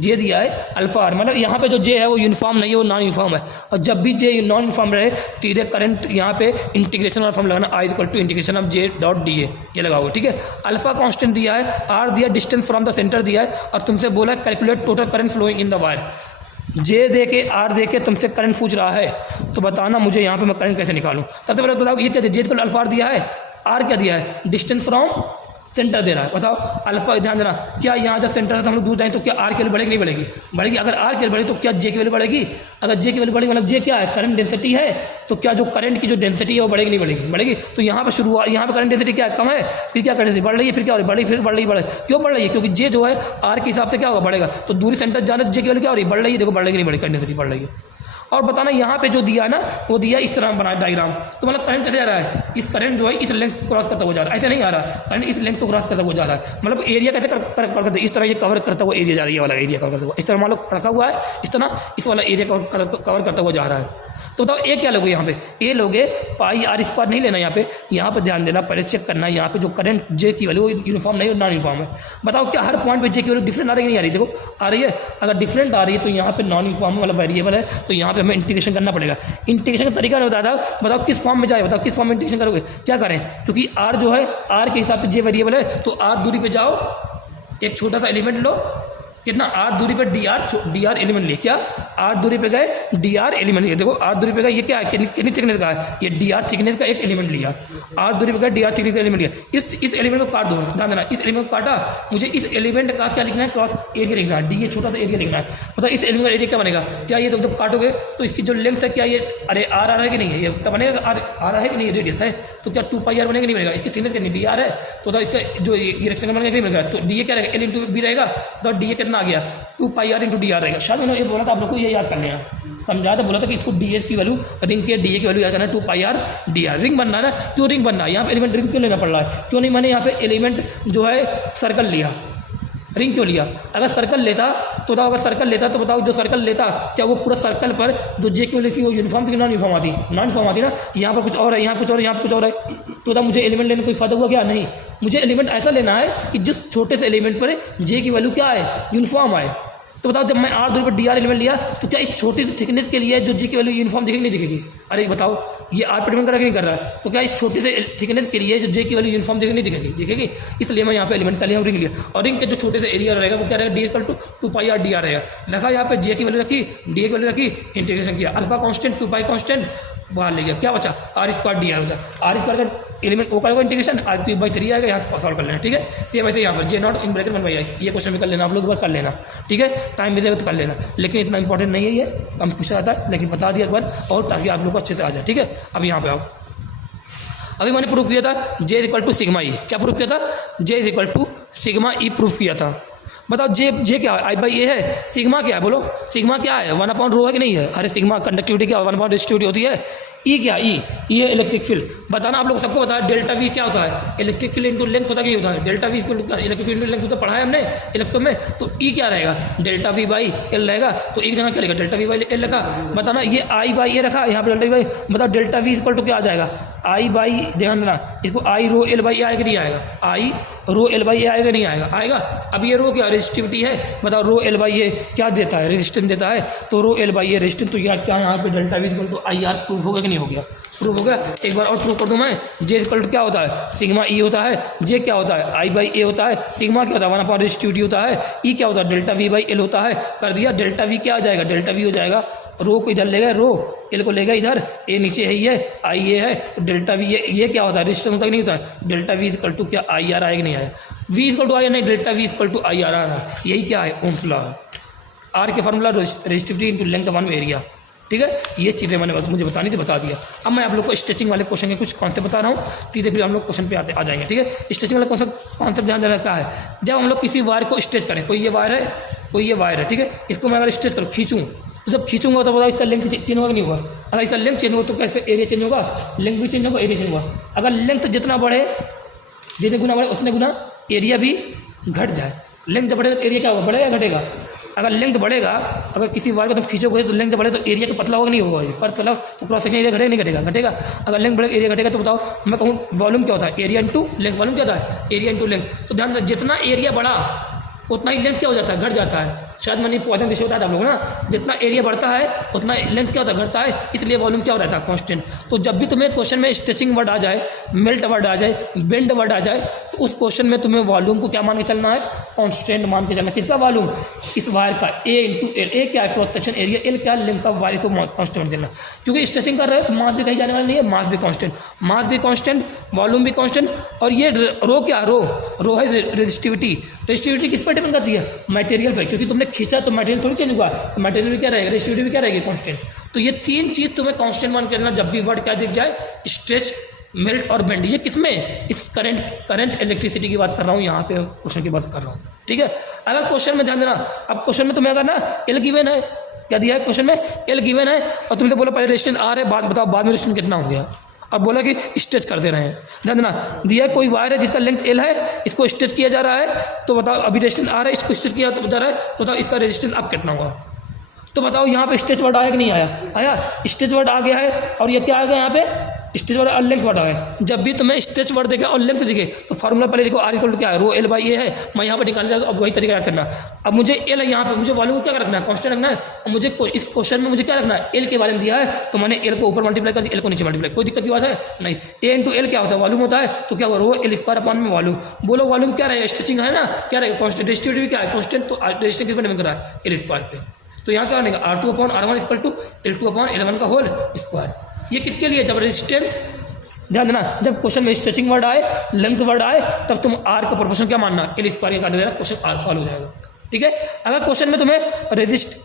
जे दिया है अल्फा आर, मतलब यहाँ पे जो जे है वो यूनिफॉर्म नहीं है, वो नॉन यूनिफॉर्म है, और जब भी जे नॉन यूनिफॉर्म रहे तो इधर करंट यहाँ पे इंटीग्रेशन वाला फॉर्म लगाना, I equal to integration of J dot D A, ये लगाओगे, ठीक है। अल्फा कांस्टेंट दिया है, आर दिया डिस्टेंस फ्रॉम द सेंटर दिया है, और तुमसे बोला है calculate total current flowing in the wire. J दे के आर दे के तुमसे करंट पूछ रहा है, तो बताना मुझे यहाँ पे मैं करंट कैसे निकालूं। सबसे पहले बताओ ये क्या दिया, जे को अल्फा आर दिया है, आर क्या दिया है, डिस्टेंस फ्रॉम सेंटर दे रहा है, बताओ अल्फा, ध्यान देना, क्या यहाँ जब सेंटर है तो हम लोग दूर जाएँ तो क्या आर की वैल्यू बढ़ेगी नहीं बढ़ेगी? बढ़ेगी। अगर आर की वैल्यू बढ़ेगी तो क्या जे की वैल्यू बढ़ेगी? अगर जे की वैल्यू बढ़ेगी मतलब जे क्या है? करंट डेंसिटी है, तो क्या जो करंट की जो डेंसिटी है वो बढ़ेगी नहीं बढ़ेगी? बढ़ेगी। तो यहाँ पर शुरुआत, यहाँ पर करंट डेंसिटी क्या है? कम है, फिर क्या करंट डेंसिटी बढ़ रही है, फिर क्या हो रही है? बढ़ रही, फिर बढ़ रही, बढ़ रही, क्यों बढ़ रही है? क्योंकि जे जो है आर के हिसाब से क्या होगा? बढ़ेगा। तो दूरी सेंटर जाने जे की वैल्यू क्या हो रही है? बढ़ रही है, देखो बढ़ रही नहीं बढ़ रही, करंट डेंसिटी बढ़ रही है। और बताना यहाँ पे जो दिया ना, वो दिया इस तरह बनाया डायग्राम, तो मतलब करंट कैसे आ रहा है? इस करंट जो है इस लेंथ को क्रॉस करता हुआ जा रहा है, ऐसे नहीं आ रहा, करंट इस लेंथ को क्रॉस करता हुआ जा रहा है। मतलब एरिया कैसे करते, इस तरह ये कवर करता हुआ एरिया जा रही है, वाला एरिया कवर करता हुआ, इस तरह मान लो रखा हुआ है, इस तरह इस वाला एरिया कवर करता हुआ जा रहा है। तो बताओ ए क्या लोगे यहाँ पे? ए लोगे पाई आर स्क्वायर नहीं लेना यहाँ पे ध्यान देना, पहले चेक करना यहाँ पे जो करंट जे की वैल्यू यूनिफॉर्म नहीं, नॉन यूनिफॉर्म है। बताओ क्या हर पॉइंट पे जे की वैल्यू डिफरेंट आ रही है नहीं आ रही? देखो आ रही है। अगर डिफरेंट आ रही है तो यहाँ पे नॉन यूनिफॉर्म वाला वेरिएबल है, तो यहाँ पे हमें इंटीग्रेशन करना पड़ेगा। इंटीग्रेशन का तरीका नहीं बताया था, बताओ किस फॉर्म में जाए, बताओ किस फॉर्म में इंटीग्रेशन करोगे? क्या करें? क्योंकि आर जो है आर के हिसाब से जे वेरिएबल है, तो आर दूरी पे जाओ, एक छोटा सा एलिमेंट लो, कितना? आर दूरी पे डी आर एलिमेंट लिए, क्या आर दूरी पे गए डी आर एलिमेंट लिए। देखो आर दूरी पे गए, ये क्या है? कितनी थिकनेस का है? ये डी आर थिकनेस का एक एलिमेंट लिया। आर दूरी पे गए डी आर थिकनेस का एलिमेंट लिया। इस एलिमेंट को काट दो, ध्यान देना, इस एलिमेंट को काटा, मुझे इस एलिमेंट का क्या लिखना है? क्रॉस एरिया लिखना है, डी ये छोटा सा एरिया लिखना है। मतलब इस एलिमेंट का एरिया क्या बनेगा? क्या ये जब काटोगे तो इसकी जो लेंथ है, क्या ये अरे आर आ रहा है कि नहीं है? ये क्या बनेगा? आर आ रहा है कि नहीं? रेडियस है, तो क्या 2 पाई आर बनेगा नहीं बनेगा? इसकी थिकनेस कितनी? डी आर है, तो इसका जो ये रेक्टेंगल बनेगा नहीं बनेगा? तो डी ए क्या रहेगा? एल इंटू बी रहेगा, तो डी ए कितना आ गया? 2 pi are into D R रहेगा। शायद मैंने ये बोला था आप लोग को, ये याद करने हैं, समझाया था, बोला था कि इसको डी एस की वैल्यू, रिंग के डी ए की वैल्यू याद करना है, 2 pi R D are. Ring बनना है ना, क्यों रिंग बनना है? यहाँ पे एलिमेंट रिंग क्यों लेना पड़ रहा है? क्यों नहीं मैंने यहाँ पे एलिमेंट जो है सर्कल लिया, रिंग क्यों लिया? अगर सर्कल लेता तो बताओ, अगर सर्कल लेता तो बताओ, जो सर्कल लेता क्या वो पूरा सर्कल पर जो जे की वैल्यू थी वो यूनिफॉर्म थी कि नॉन यूनिफॉर्म आती? नॉन यूनिफॉर्म आती ना। यहाँ पर कुछ और है, यहाँ कुछ और, यहाँ पर कुछ और है, तो बताओ मुझे एलिमेंट लेने कोई फायदा हुआ क्या? नहीं। मुझे एलिमेंट ऐसा लेना है कि जिस छोटे से एलिमेंट पर जे की वैल्यू क्या आए? यूनिफॉर्म आए। तो बताओ जब मैं आर दूरी पर डी आर एलिमेंट लिया तो क्या इस छोटी थिकनेस के लिए जो जी की वैल्यू यूनिफॉर्म दिखेगी नहीं दिखेगी? अरे बताओ, ये आर पर डिपेंड कर रहा है कि नहीं कर रहा है? तो क्या इस छोटे से थिकनेस के लिए जो जे की वैल्यू यूनिफॉर्म दिखेगी नहीं दिखेगी? दिखेगी। इसलिए मैं यहाँ पे एलिमेंट का लिया, रिंग लिया, और रिंग के जो छोटे से एरिया रहेगा वो क्या रहेगा? D equal to 2 pi R D R रहेगा। लगा यहाँ पे जे की वैल्यू रखी, डी ए की वैल्यू रखी, इंटीग्रेशन किया, अल्फा कॉन्स्टेंट 2 पाई कॉन्स्टेंट बाहर ले गया, क्या बचा? आर स्क्वायर डी आर बचा। आर स्क्वायर का एलिमेंट वो करेगा इंटीग्रेशन, आर क्यूब बाई 3 आएगा, यहाँ से सॉल्व कर लेना, ठीक है। सेम ऐसे यहाँ पर J not in bracket 1 by I, ये क्वेश्चन भी कर लेना आप लोग, एक बार कर लेना, ठीक है। टाइम मिलेगा तो कर लेना, लेकिन इतना इंपॉर्टेंट नहीं है ये, हम पूछा जाता है, लेकिन बता दिया एक बार, और ताकि आप लोग को अच्छे से आ जाए, ठीक है। अब यहाँ पे आओ, अभी मैंने प्रूफ किया था J equal to sigma E. क्या प्रूफ किया था? J is equal to sigma E proof किया था। बताओ जे क्या है? आई बाई ए है। सिग्मा क्या है? बोलो सिग्मा क्या है? 1/ρ है कि नहीं है? अरे सिग्मा कंडक्टिविटी क्या 1/रेजिस्टिविटी होती है। ई क्या? ई है इलेक्ट्रिक फील्ड। बताना आप लोग सबको बताया डेल्टा वी क्या होता है? इलेक्ट्रिक फील्ड इनटू लेंथ होता है कि नहीं होता है? Delta we electric field length होता है, पढ़ा है हमने इलेक्ट्रो में। तो ई क्या रहेगा? डेल्टा वी बाई एल रहेगा। तो एक जगह क्या लिखा? डेल्टा वी बाई एल रखा। बताना ये आई बाई ए रखा, यहाँ पे डेल्टा वी बाई। बताओ डेल्टा वी इक्वल टू क्या आ जाएगा? आई बाई, ध्यान देना, इसको आई रो एल बाई आएगा नहीं आएगा? आई रो एल बाई ए आएगा नहीं आएगा? आएगा। अब ये रो क्या रेजिस्टिविटी है? बताओ रो एल बाई ए क्या देता है? रेजिस्टेंस देता है। तो rho L by A resistance, तो यह क्या यहाँ पे delta V equal to I R proof हो गया कि नहीं हो गया? प्रूफ हो गया। एक बार और प्रूफ कर दूं मैं, जे इक्वल टू क्या होता है? सिग्मा ई होता है। जे क्या होता है? आई बाई ए होता है। सिग्मा क्या होता है? 1/रेजिस्टिविटी होता है। ई क्या होता है? डेल्टा वी बाई एल होता है। कर दिया। डेल्टा वी क्या आ जाएगा? डेल्टा वी हो जाएगा, रो को इधर ले गए, रो एल को ले गए इधर, ए नीचे है, ये आई ए है, तो डेल्टा वी ये क्या होता है? रेजिस्टेंस होता है कि नहीं होता है? डेल्टा वी इक्वल टू क्या आई आर आएगा नहीं आया? वी इक्वल टू आई नहीं, delta V equal to I R आ रहा है। यही क्या है? ओम्स लॉ है। आर के formula resistivity into length one area, ठीक है। ये चीज़ें मैंने मुझे बतानी थी, बता दिया। अब मैं आप लोग को स्ट्रेचिंग वाले क्वेश्चन के कुछ कॉन्सेप्ट बता रहा हूँ, सीधे फिर हम लोग क्वेश्चन पे आ जाएंगे, ठीक है। स्ट्रेचिंग वाला कॉन्सेप्ट ध्यान देना क्या है? जब हम लोग किसी वायर को स्ट्रेच करें, कोई ये वायर है, कोई ये वायर है, ठीक है। इसको मैं अगर स्ट्रेच करूँ, खींचूँ, तो जब खींचूंगा तो बताओ इसका लेंथ चेंज होगा कि नहीं होगा? अगर इसका लेंथ चेंज होगा तो कैसे एरिया चेंज होगा? लेंथ भी चेंज होगा, एरिया चेंज होगा। अगर लेंथ जितना बढ़े, जितने गुना बढ़े उतने गुना एरिया भी घट जाए। लेंथ जब बढ़ेगा तो एरिया क्या होगा? बढ़ेगा घटेगा? अगर लेंथ बढ़ेगा, अगर किसी वायर को तुम खींचोगे तो लेंथ बढ़े तो एरिया का पतला होगा नहीं होगा? पर पतला तो क्रॉस सेक्शन एरिया घटेगा नहीं घटेगा? घटेगा। अगर लेंथ बढ़ेगा एरिया घटेगा। तो बताओ मैं कहूँ वॉल्यूम क्या होता है? Area into length. वॉल्यूम क्या होता है? Area into length. तो ध्यान, जितना एरिया बढ़ा उतना ही लेंथ क्या हो जाता है? घट जाता है। शायद मैंने पौधे जैसे बताया था आप लोग ना, जितना एरिया बढ़ता है उतना लेंथ क्या होता है, घटता है, इसलिए वॉल्यूम क्या रहता है, कांस्टेंट। तो जब भी तुम्हें क्वेश्चन में स्ट्रेचिंग वर्ड आ जाए, मेल्ट वर्ड आ जाए, बेंड वर्ड आ जाए, तो उस क्वेश्चन में तुम्हें वॉल्यूम को क्या मान के चलना है, कांस्टेंट मान के चलना है। किसका वॉल्यूम, इस वायर का, ए इंटू एल। ए क्या है, क्रॉस सेक्शन एरिया, एल क्या है, लेंथ ऑफ वायर को कांस्टेंट देना, क्योंकि स्ट्रेचिंग कर रहे हो तो मास भी कहीं जाने वाला नहीं है, मास भी कांस्टेंट, मास भी कांस्टेंट, वॉल्यूम भी कांस्टेंट। और ये रो क्या, रो है रेजिस्टिविटी। रेजिस्टिविटी किस पर डिपेंड करती है, मटेरियल पर, क्योंकि तुमने खींचा तो मटेरियल थोड़ी चेंज हुआ, तो मटेरियल भी क्या रहेगा, रेजिस्टिविटी भी क्या रहेगी, कांस्टेंट। तो ये तीन चीज़ तुम्हें कांस्टेंट मान के चलना जब भी वर्ड क्या दिख जाए, स्ट्रेच, मेल्ट और बेंड। ये किसमें, इस करंट इलेक्ट्रिसिटी की बात कर रहा हूँ, यहाँ पे क्वेश्चन की बात कर रहा हूँ, ठीक है। अगर क्वेश्चन में ध्यान देना, अब क्वेश्चन में तुम्हें अगर ना एल गिवन है, क्या दिया है क्वेश्चन में, एल गिवन है, और तुमने बोला पहले रेजिस्टेंस आर है, बाद बताओ बाद में रेजिस्टेंस कितना हो गया। अब बोला कि स्ट्रेच कर दे रहे हैं, ध्यान देना, दिया कोई वायर है जिसका लेंथ एल है, इसको स्ट्रेच किया जा रहा है, तो बताओ अभी रेजिस्टेंस आर है, इसको स्ट्रेच किया जा रहा है, तो बताओ इसका रेजिस्टेंस अब कितना होगा। तो बताओ यहाँ पे स्ट्रेच वर्ड आया कि नहीं आया, आया, स्ट्रेच वर्ड आ गया है, और ये क्या आ गया यहाँ पे, स्ट्रेच वर्ड और लेंथ वर्ड आया। जब भी तुम्हें स्ट्रेच वर्ड देखे और लेंथ दिखे तो फार्मूला पहले देखो, आर इक्वल टू क्या है, रो एल बाई ए है, मैं यहाँ पे निकाल दिया, अब वही तरीका याद करना। अब मुझे एल है यहाँ पे, मुझे वॉल्यूम क्या रखना है, कांस्टेंट रखना है, और मुझे इस क्वेश्चन में मुझे क्या रखना है, एल के बारे में दिया है, तो मैंने एल को ऊपर मल्टीप्लाई कर दिया, एल को नीचे मल्टीप्लाई, कोई दिक्कत की बात है नहीं। ए इंटू एल क्या होता है, वॉल्यूम होता है, तो क्या होगा, रो एल स्क्वायर अपॉन में वॉल्यूम। बोलो वॉल्यूम क्या रहेगा, स्ट्रेचिंग है ना, क्या रहेगा, कांस्टेंट, रेजिस्टिविटी क्या है, कांस्टेंट, तो रेजिस्टेंस किस पर डिपेंड कर रहा है, एल स्क्वायर पे। तो यहाँ क्या बनेगा, R2 upon R1 equal to L2 upon L1 का होल स्क्वायर। ये किसके लिए, जब रेजिस्टेंस, ध्यान देना, जब क्वेश्चन में स्ट्रेचिंग वर्ड आए, लेंथ वर्ड आए, तब तुम R का प्रोपोर्शन क्या मानना, एल स्क्वायर का काट देना, क्वेश्चन आर सॉल्व हो जाएगा, ठीक है। अगर क्वेश्चन में तुम्हें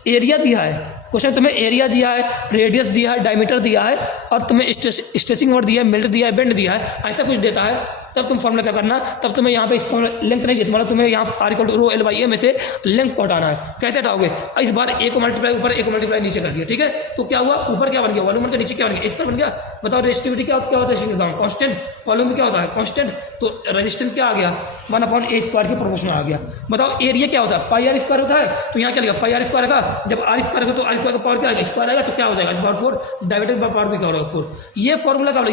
एरिया दिया है, क्वेश्चन तुम्हें एरिया दिया है, रेडियस दिया है, डायमीटर दिया है, और तुम्हें स्ट्रेचिंग वर्ड दिया है, मेल्ट दिया है, बेंड दिया है, ऐसा कुछ देता है, तब तुम फॉर्मूला क्या करना, तब तुम्हें यहाँ पे इस लेंथ नहीं देती, मतलब तुम्हें यहाँ R equal to rho L by A में से लेंथ को हटाना है। कैसे हटाओगे, इस बार ए को मल्टीप्लाई ऊपर, ए को मल्टीप्लाई नीचे कर दिया, ठीक है। तो क्या हुआ, ऊपर क्या बन गया, वॉल्यूम बन गया, नीचे क्या बन गया, स्क्वायर बन गया। बताओ रेजिस्टिविटी क्या होता है, कांस्टेंट, वॉल्यूम क्या होता है, कांस्टेंट, तो रेजिस्टेंस क्या आ गया, 1 अपॉन ए स्क्वायर के प्रोपोर्शन आ गया। बताओ एरिया क्या होता है, पाई आर स्क्वायर होता है, तो यहाँ क्या लिखा, पाई आर स्क्वायर का, जब आर स्क्वायर का तो आर स्क्वायर का पावर क्या आएगा, स्क्वायर आएगा, तो क्या हो जाएगा, पावर 4 डिवाइडेड बाय पावर भी क्या होगा 4। ये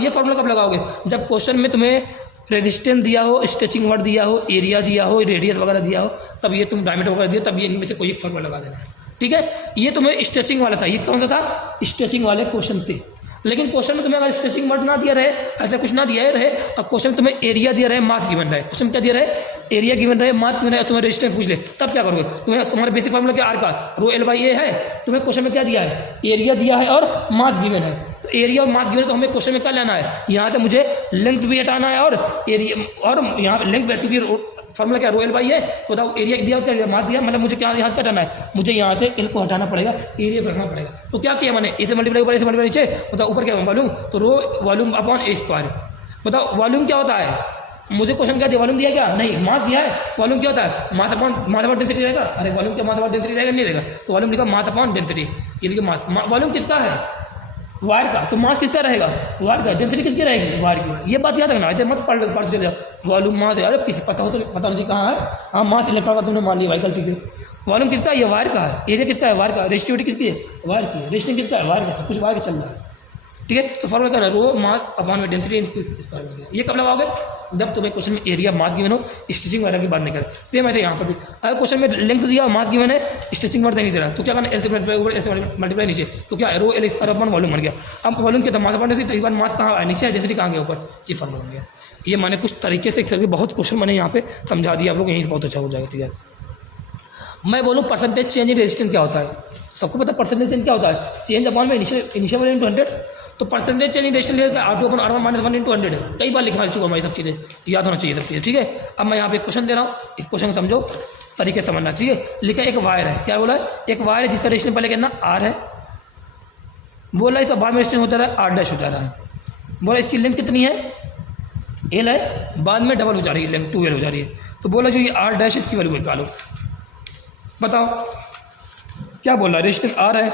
फॉर्मूला कब लगाओगे, जब क्वेश्चन में तुम्हें रेजिस्टेंस दिया हो, स्ट्रेचिंग वर्ड दिया हो, एरिया दिया हो, रेडियस वगैरह दिया हो, तब ये तुम डायमीटर वगैरह दिया, तब ये इनमें से कोई एक फॉर्मूला लगा देना, ठीक है। ये तुम्हें स्ट्रेचिंग वाला था, ये कौन सा था, स्ट्रेचिंग वाले क्वेश्चन थे। लेकिन क्वेश्चन में तुम्हें अगर स्ट्रेचिंग वर्ड ना दिया रहे, ऐसा कुछ ना दिया रहे, और क्वेश्चन में तुम्हें एरिया दिया रहे, मास गिवन रहे, क्वेश्चन क्या दिया रहे, एरिया गिवन रहे, मास गिवन रहे, तुम्हें रेजिस्टेंस पूछ ले, तब क्या करोगे, तुम्हारा बेसिक फॉर्मूला क्या, आर का रो एल बाई ए है, तुम्हें क्वेश्चन में क्या दिया है, एरिया दिया है और मास गिवन है, तो एरिया और मास गिवन है, तो हमें क्वेश्चन में क्या लेना है, यहाँ से मुझे लेंथ भी हटाना है, और एरिया और यहाँ लेंथ, क्योंकि फॉर्मूला क्या, रो एल बाई है, बताओ एरिया दिया, क्या मास दिया, मतलब मुझे क्या यहाँ से हटाना है, मुझे यहाँ से एल को हटाना पड़ेगा, एरिया को रखना पड़ेगा। तो क्या किया मैंने, ए से मल्टीप्लाई ऊपर, ए से मल्टीप्लाई नीचे, बताओ ऊपर क्या वॉल्यूम, तो रो वॉल्यूम अपॉन ए स्क्वायर। बताओ वॉल्यूम क्या होता है, मुझे क्वेश्चन क्या दिया, वॉल्यूम दिया क्या, नहीं, मास दिया है, वॉल्यूम क्या होता है, मास अपॉन डेंसिटी रहेगा, अरे वॉल्यूम क्या मास अपॉन डेंसिटी रहेगा, नहीं रहेगा, तो वॉल्यूम लिखा मास अपॉन डेंसिटी, ये लिखा मास, वॉल्यूम किसका है, वायर का, तो मास किसका रहेगा, वायर का, डेंसिटी किसकी रहेगी, वायर की। ये बात याद रखना, इधर मत पढ़ चले जाओ, वॉल्यूम मास है, अरे किसी पता हो तो पता नहीं कहाँ है, हाँ मास इलेक्ट्रॉन का तुमने मान लिया भाई गलती से। वॉल्यूम किसका है, ये वायर का है, एरिया किसका है, वायर का, रेजिस्टिविटी किसकी है, वायर की, रेजिस्टेंस किसका है, वायर का, कुछ वायर का चल रहा है, ठीक है। तो फॉर्मूला क्या है, रो मास अपॉन में डेंसिटी स्क्वायर। ये कब लगाओगे, जब तुम्हें क्वेश्चन में एरिया मास गिवन हो, स्टिचिंग वगैरह की बात नहीं करें। सेम ऐसे यहाँ पर भी, अगर क्वेश्चन में लेंथ दिया और मास गिवन है, स्टिचिंग वर्ड नहीं दे रहा, तो क्या करना, एल से मल्टीप्लाई ऊपर, एल से मल्टीप्लाई नीचे, तो क्या rho L square upon volume बन गया। अब वॉल्यूम क्या था, मास अपॉन डेंसिटी, तो एक बार मास कहाँ आया, नीचे, डेंसिटी कहाँ गया, ऊपर, ये फॉर्मूला बन गया। ये मैंने कुछ तरीके से करके बहुत क्वेश्चन मैंने यहाँ पे समझा दिया आप लोग, यहीं से बहुत अच्छा हो जाएगा, ठीक है। मैं बोलूँ परसेंटेज चेंज इन रेजिस्टेंस क्या होता है, सबको पता परसेंटेज चेंज क्या होता है, चेंज अपॉन में इनिशियल वैल्यू इंटू 100, तो percentage change in resistance R2 upon R1 minus 1 into 100 है, कई बार लिखा चुका हूँ, सब चीज़ें याद होना चाहिए, सब चीज़ें, ठीक है। अब मैं यहाँ पे क्वेश्चन दे रहा हूँ, इस क्वेश्चन को समझो, तरीके समझना, ठीक है। लिखा एक वायर है, क्या बोला है, एक वायर है जिसका रेजिस्टेंस पहले कहना R है, बोला इसका बाद में रेजिस्टेंस होता रहा है, R डैश हो जा रहा है, बोला इसकी लेंथ कितनी है, L है, बाद में डबल हो जा रही है, लेंथ 2L हो जा रही है, तो बोला जो ये R डैश इसकी वैल्यू निकालो। बताओ क्या बोला, रेजिस्टेंस R है,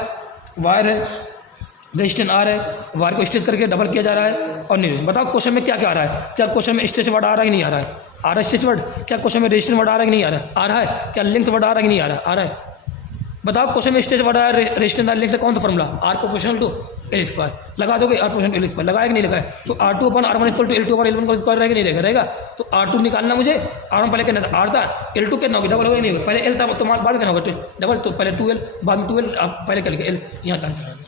वायर है, रेजिस्टेंस R है, वायर को स्ट्रेच करके डबल किया जा रहा है, और नहीं, बताओ क्वेश्चन में क्या क्या आ रहा है, क्या क्वेश्चन में स्ट्रेच वर्ड आ रहा है कि नहीं आ रहा है, आ रहा है स्ट्रेच वर्ड, क्या क्वेश्चन में रेजिस्टेंस वर्ड आ रहा है कि नहीं आ रहा है, आ रहा है, क्या लेंथ वर्ड आ रहा है कि नहीं आ रहा है, आ रहा है, बताओ क्वेश्चन में स्टेज बड़ा रेजिस्टेंस लिखते कौन सा formula, R proportional to L square, लगा दोगे आर प्रोपोर्शनल एल स्क्वायर, लगाया कि नहीं लगाया, तो R two upon R one equal to L two पर L1 का स्क्वायर रहेगा नहीं रहेगा, तो आर टू निकालना मुझे, आर वन पहले कितना था आर था, L2 कितना होगा डबल होगा नहीं होगा, पहले एल था तो बाद में कितना होगा डबल, तो पहले 2L बाद में 2L पहले कल के एल यहाँ आंसर।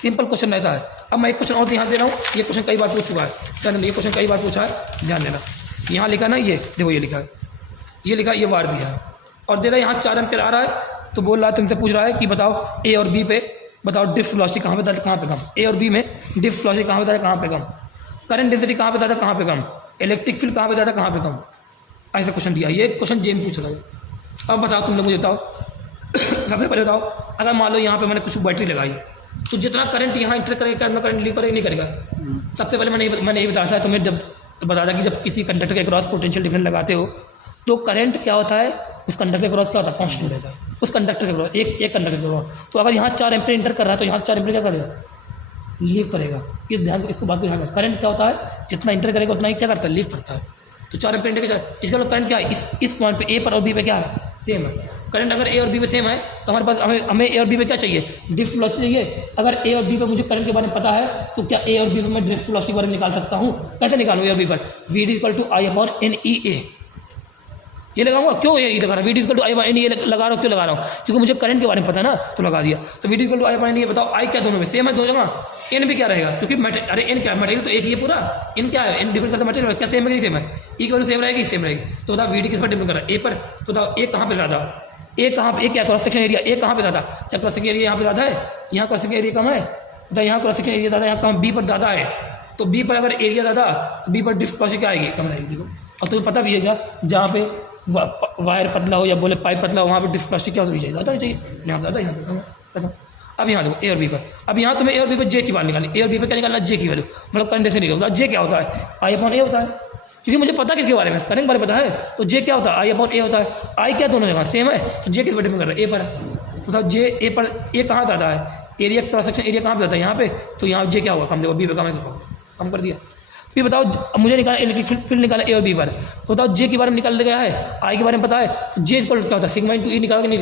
सिंपल क्वेश्चन रहता है। अब मैं एक क्वेश्चन और ध्यान दे रहा हूँ, ये क्वेश्चन कई बार पूछ चुका है, ये क्वेश्चन कई बार पूछा है, ध्यान देना। यहाँ लिखा ना ये देखो, ये लिखा है, ये लिखा ये वार दिया है और दे रहा है यहाँ 4 एम्पीयर आ रहा है, तो बोल रहा है तुमसे पूछ रहा है कि बताओ ए और बी पे बताओ ड्रिफ्ट वेलोसिटी कहाँ पे ज़्यादा कहाँ पे कम, ए और बी में ड्रिफ्ट वेलोसिटी कहाँ पे ज़्यादा कहाँ पे कम, करंट डेंसिटी कहाँ पे ज़्यादा कहाँ पे कम, इलेक्ट्रिक फील्ड कहाँ पे ज़्यादा कहाँ पे कम, ऐसा क्वेश्चन दिया। ये क्वेश्चन जेम पूछ रहा है। अब बताओ तुम लोग मुझे बताओ, सबसे पहले बताओ अगर मान लो यहाँ पे मैंने कुछ बैटरी लगाई तो जितना करंट यहाँ इंटर करेगा कितना करंट लीव करेगा नहीं करेगा। सबसे पहले मैंने ये बताया था तुम्हें, जब बताया था कि जब किसी कंडक्टर के क्रॉस पोटेंशियल डिफरेंस लगाते हो तो करंट क्या होता है, उस कंडक्टर के क्रॉस क्या होता है, कांस्टेंट रहता है उस कंडक्टर के क्रॉस, एक कंडक्टर के क्रॉस। तो अगर यहाँ 4 एम्पीयर इंटर कर रहा है तो यहाँ 4 एम्पीयर क्या करेगा, लीव करेगा। ये ध्यान, इसको बात को ध्यान रखना, करंट क्या होता है जितना इंटर करेगा उतना ही क्या करता है, लीव करता है। तो 4 एम्पीयर इंटर के, इसका मतलब करंट क्या है, इस पॉइंट पे ए पर और बी पे क्या है, सेम है। करंट अगर ए और बी पे सेम है तो हमारे पास हमें ए और बी पे क्या चाहिए, ड्रिफ्ट वेलोसिटी चाहिए। अगर ए और बी पे मुझे करंट के बारे में पता है तो क्या ए और बी पे मैं ड्रिफ्ट वेलोसिटी के बारे में निकाल सकता हूँ। कैसे निकालूँ ए और बी पर, V D equal to I upon N E A, ये लगाऊंगा। क्यों ये लगा रहा, V D equal to I upon N E A लगा रहा हूँ, क्यों लगा रहा हूँ, क्योंकि मुझे करंट के बारे में पता है ना, तो लगा दिया। तो V D equal to I upon N E A, बताओ आई क्या दोनों में सेम है, दो जगह एन भी क्या रहेगा, क्योंकि अरे एन क्या मटेरियल तो एक ही है पूरा, एन क्या है, एन डिपेंड करता है मटेरियल, क्या सेम है नहीं सेम है, ई की वैल्यू सेम रहेगी सेम रहेगी। तो बताओ वी डी किस पर डिपेंड कर रहा है, ए पर। तो बताओ ए कहाँ पे ज़्यादा, ए कहाँ पे, ए क्या क्रॉस सेक्शन एरिया, ए कहाँ पे ज़्यादा, क्या क्रॉस सेक्शन एरिया यहाँ पे ज़्यादा है, यहाँ क्रॉस सेक्शन एरिया कम है, तो यहाँ क्रॉस सेक्शन एरिया ज़्यादा, यहाँ कम, बी पर ज़्यादा है। तो बी पर अगर एरिया ज़्यादा तो बी पर ड्रिफ्ट वेलोसिटी क्या आएगी, कम आएगी। देखो और तुम्हें पता भी है क्या, जहाँ पे वायर पतला हो या बोले पाइप पतला हो वहाँ पे ड्रिफ्ट वेलोसिटी क्या होनी चाहिए, ज़्यादा चाहिए, यहाँ ज़्यादा यहाँ पे। अब यहाँ देखो ए और बी पर, अब यहाँ तुम्हें ए और बी पर जे की बात निकालनी, ए और बी पर क्या निकालना, जे की वैल्यू, मतलब करंट से निकलता है। जे क्या होता है, आई अपॉन ए होता है, क्योंकि मुझे पता किसके बारे में, करंट के बारे में पता है, तो जे क्या होता है, आई अपॉन ए होता है। आई क्या दोनों जगह सेम है, तो जे किस पर डिपेंड कर रहा है, ए पर। बताओ जे ए पर, ए कहाँ ज़्यादा है, एरिया क्रॉस सेक्शन एरिया कहाँ पे जाता है, यहाँ पे, तो यहाँ जे क्या होगा, कम देखो बी पे कम कर दिया। फिर बताओ मुझे निकाला इलेक्ट्रिक फील्ड निकाला ए और बी पर, तो बताओ जे के बारे में निकाल गया है, आई के बारे में पता है, जे इक्वल क्या होता है, सिग्मा इंटू ई निकाला कि नहीं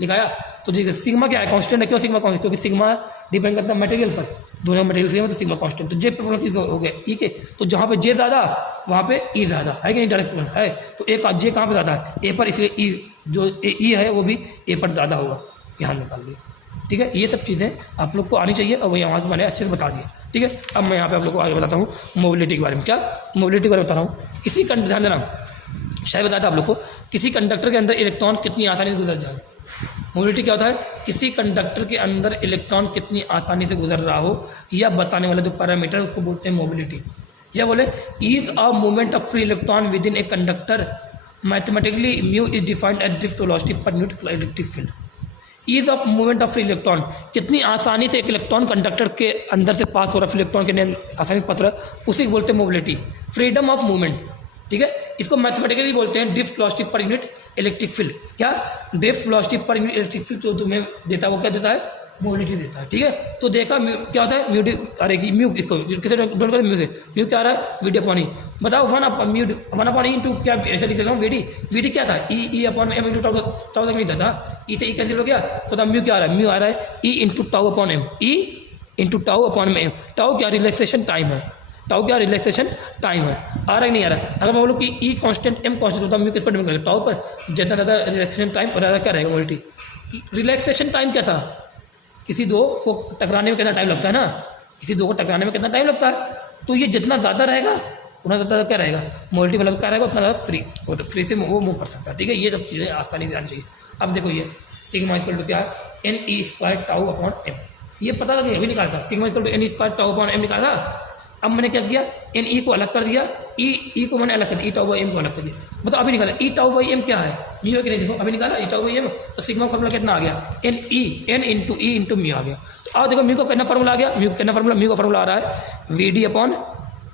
निकाया, तो जी सिग्मा क्या है, कांस्टेंट है। क्यों सिग्मा कांस्टेंट, क्योंकि सिग्मा डिपेंड करता है मटेरियल पर, दोनों मटेरियल सेम है तो सिग्मा कांस्टेंट। तो जे हो गया ई के, तो जहाँ पे जे ज़्यादा वहाँ पे ई ज़्यादा है कि नहीं, डायरेक्ट है, तो ए का जे कहाँ पे ज़्यादा है, ए पर, इसलिए ई जो ई है वो भी ए पर ज़्यादा होगा, यहाँ निकाल दिया। ठीक है, ये सब चीज़ें आप लोग को आनी चाहिए और वही आवाज़ मैंने अच्छे से बता दिया। ठीक है, अब मैं यहाँ पे आप लोग को आगे बताता हूँ मोबिलिटी के बारे में। क्या मोबिलिटी के बारे में बता रहा हूँ, किसी ध्यान देना, शायद बताया था आप लोग को, किसी कंडक्टर के अंदर इलेक्ट्रॉन कितनी आसानी से गुजर जाए। मोबिलिटी क्या होता है, किसी कंडक्टर के अंदर इलेक्ट्रॉन कितनी आसानी से गुजर रहा हो, या बताने वाला जो पैरामीटर उसको बोलते हैं मोबिलिटी। या बोले ease of movement of free electron within a conductor, mathematically mu is defined at drift velocity per unit electric field. Ease of movement of free electron, कितनी आसानी से एक इलेक्ट्रॉन कंडक्टर के अंदर से पास हो रहा है, इलेक्ट्रॉन के आसानी से पास हो रहा है, उसी को बोलते हैं मोबिलिटी। फ्रीडम ऑफ मूवमेंट, ठीक है, इसको मैथमेटिकली बोलते हैं drift velocity per unit electric field. क्या, drift velocity per unit electric field जो तुम्हें देता है वो क्या देता है, मोबिलिटी देता है। ठीक है, तो देखा क्या होता है, म्यू अरे म्यू, इसको किसे डोंट करें, म्यू से, म्यू क्या आ रहा है, वी डी अपॉन ई। बताओ वन अपॉन ई इंटू क्या, ऐसे लिख सकता हूँ, वी डी क्या था, E upon M into tau तक नहीं था, ई से ई कैंसिल हो गया, तो म्यू क्या आ रहा है, म्यू आ रहा है E into tau upon M, E into tau upon M. Tau क्या, रिलैक्सेशन टाइम है, टाउ क्या, रिलैक्सेशन टाइम है। आ रहा है नहीं आ रहा, अगर मैं बोलूँ कि ई कांस्टेंट एम कांस्टेंट होता है, म्यू किस पर डिपेंड करेगा, टाउ पर। जितना ज़्यादा रिलैक्सेशन टाइम और ज़्यादा क्या रहेगा मोबिलिटी। रिलैक्सेशन टाइम क्या था, किसी दो को टकराने में कितना टाइम लगता है ना, किसी दो को टकराने में कितना टाइम लगता है, तो ये जितना ज़्यादा रहेगा उतना ज़्यादा क्या रहेगा, मोबिलिटी मतलब क्या रहेगा, उतना ज़्यादा फ्री से वो मूव कर सकता है। ठीक है, ये सब चीज़ें आसानी से आनी चाहिए। अब देखो ये सिग्मा इक्वल टू क्या है, N E square tau upon M, ये पता था, ये भी निकाला था, sigma equal to N E square tau upon M निकाला था। अब मैंने क्या किया, एन ई को अलग कर दिया, ई को मैंने अलग कर दिया, ई टाउ बाई एम को अलग कर दिया। मतलब अभी निकाला ई टाउ बाई एम क्या है, म्यू है कि नहीं, देखो अभी निकाला ई टाउ बाई एम, तो सिग्मा फॉर्मूला कितना आ गया, N into E into mu आ गया। तो अब देखो म्यू का कितना फॉर्मूला आ गया, म्यू का फॉर्मूला आ रहा है V D upon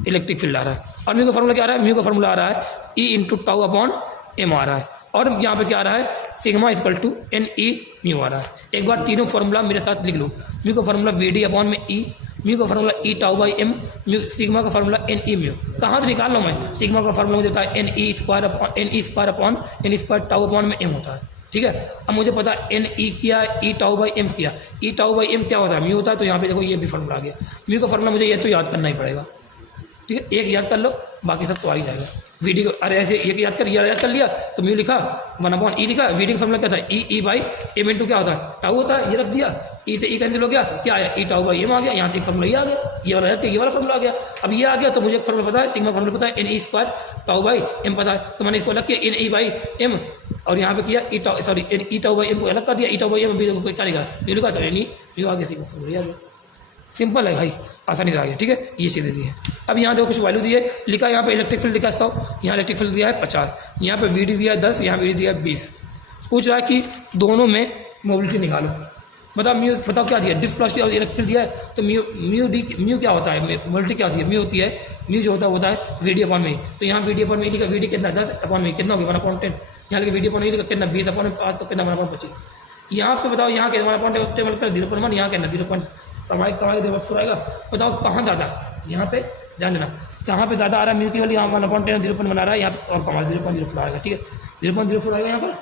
electric field आ रहा है, और म्यू का फॉर्मूला क्या आ रहा है, म्यू का फॉर्मूला आ रहा है E into tau upon M आ रहा है, और यहाँ पे क्या आ रहा है, sigma equal to N E mu आ रहा है। एक बार तीनों फार्मूला मेरे साथ लिख लो, म्यू का फार्मूला वी डी अपॉन में ई, म्यू का formula E tau by M, mu sigma का फार्मूला एन ई म्यू। कहाँ से निकाल लो मैं, सिग्मा का फार्मूला मुझे होता है N E square upon N square tau upon में एम होता है। ठीक है। अब मुझे पता एन ई किया, ई टाउ बाई एम किया, ई टाउ बाई एम क्या होता है, म्यू होता है। तो यहाँ पे देखो ये भी फॉर्मूला आ गया, म्यू का फॉर्मूला मुझे ये तो याद करना ही पड़ेगा, ठीक है। एक याद कर लो, बाकी सब तो आ ही जाएगा। वीडी को अरे ऐसे एक याद कर लिया तो म्यू लिखा, 1/, ई लिखा। वीडी का फॉर्मूला क्या था, ई बाई एम इंटू क्या होता है, टाउ होता है, ये रख दिया। ई से ई कैंसिल हो गया, क्या आया, ई टाउ बाई एम आ गया। यहाँ से एक फॉर्मूला ये आ गया, ये वाला फॉर्मूला आ गया। अब ये आ गया तो मुझे फॉर्मूला पता है, सिग्मा फॉर्मूला पता है, N E square tau by M पता है। तो मैंने इसको अलग किया, एन ई बाई एम, और यहाँ पे किया ई टाउ बाई एम को अलग कर दिया। ई टाउ बाई एम अभी कोई करेगा, ये लिखा तो एन ई यू आ गया, सिग्मा फॉर्मूला आ गया। सिंपल है भाई, आसानी से आ गया, ठीक है। ये चीज़ें दी है। अब यहाँ देखो कुछ वैल्यू दी है, लिखा यहाँ पे इलेक्ट्रिक फील्ड लिखा 100, यहाँ इलेक्ट्रिक फील्ड दिया है 50, यहाँ पे वी डी दिया है 10, यहाँ वी डी दिया है 20। पूछ रहा है कि दोनों में मोबिलिटी निकालो, बताओ म्यू, बताओ क्या दिया, डिस्क वेलोसिटी और इलेक्ट्रिक फील्ड दिया है। तो म्यू क्या होता है, मोबिलिटी क्या होती है, म्यू होती है, म्यू जो होता है वी डी अपॉन में। तो यहाँ वी डी अपॉन में लिखा, वी डी कितना 10 अपॉन में कितना होगा 1/10, यहाँ लिखा वी डी अपॉन में लिखा कितना 20 अपॉन में 5 तो कितना 1/25। यहाँ पे बताओ, यहाँ के 1/10 टेबल पर 0.1, यहाँ के 0. कमाई देवस्तु आएगा। बताओ कहाँ ज़्यादा, यहाँ पे ध्यान देना, कहाँ पे ज़्यादा आ रहा है, म्यू की वैल्यू यहाँ 1/10 0. बना रहा है, यहाँ पर और कमा 0.04 आएगा, ठीक है। 0.04 आएगा यहाँ पर,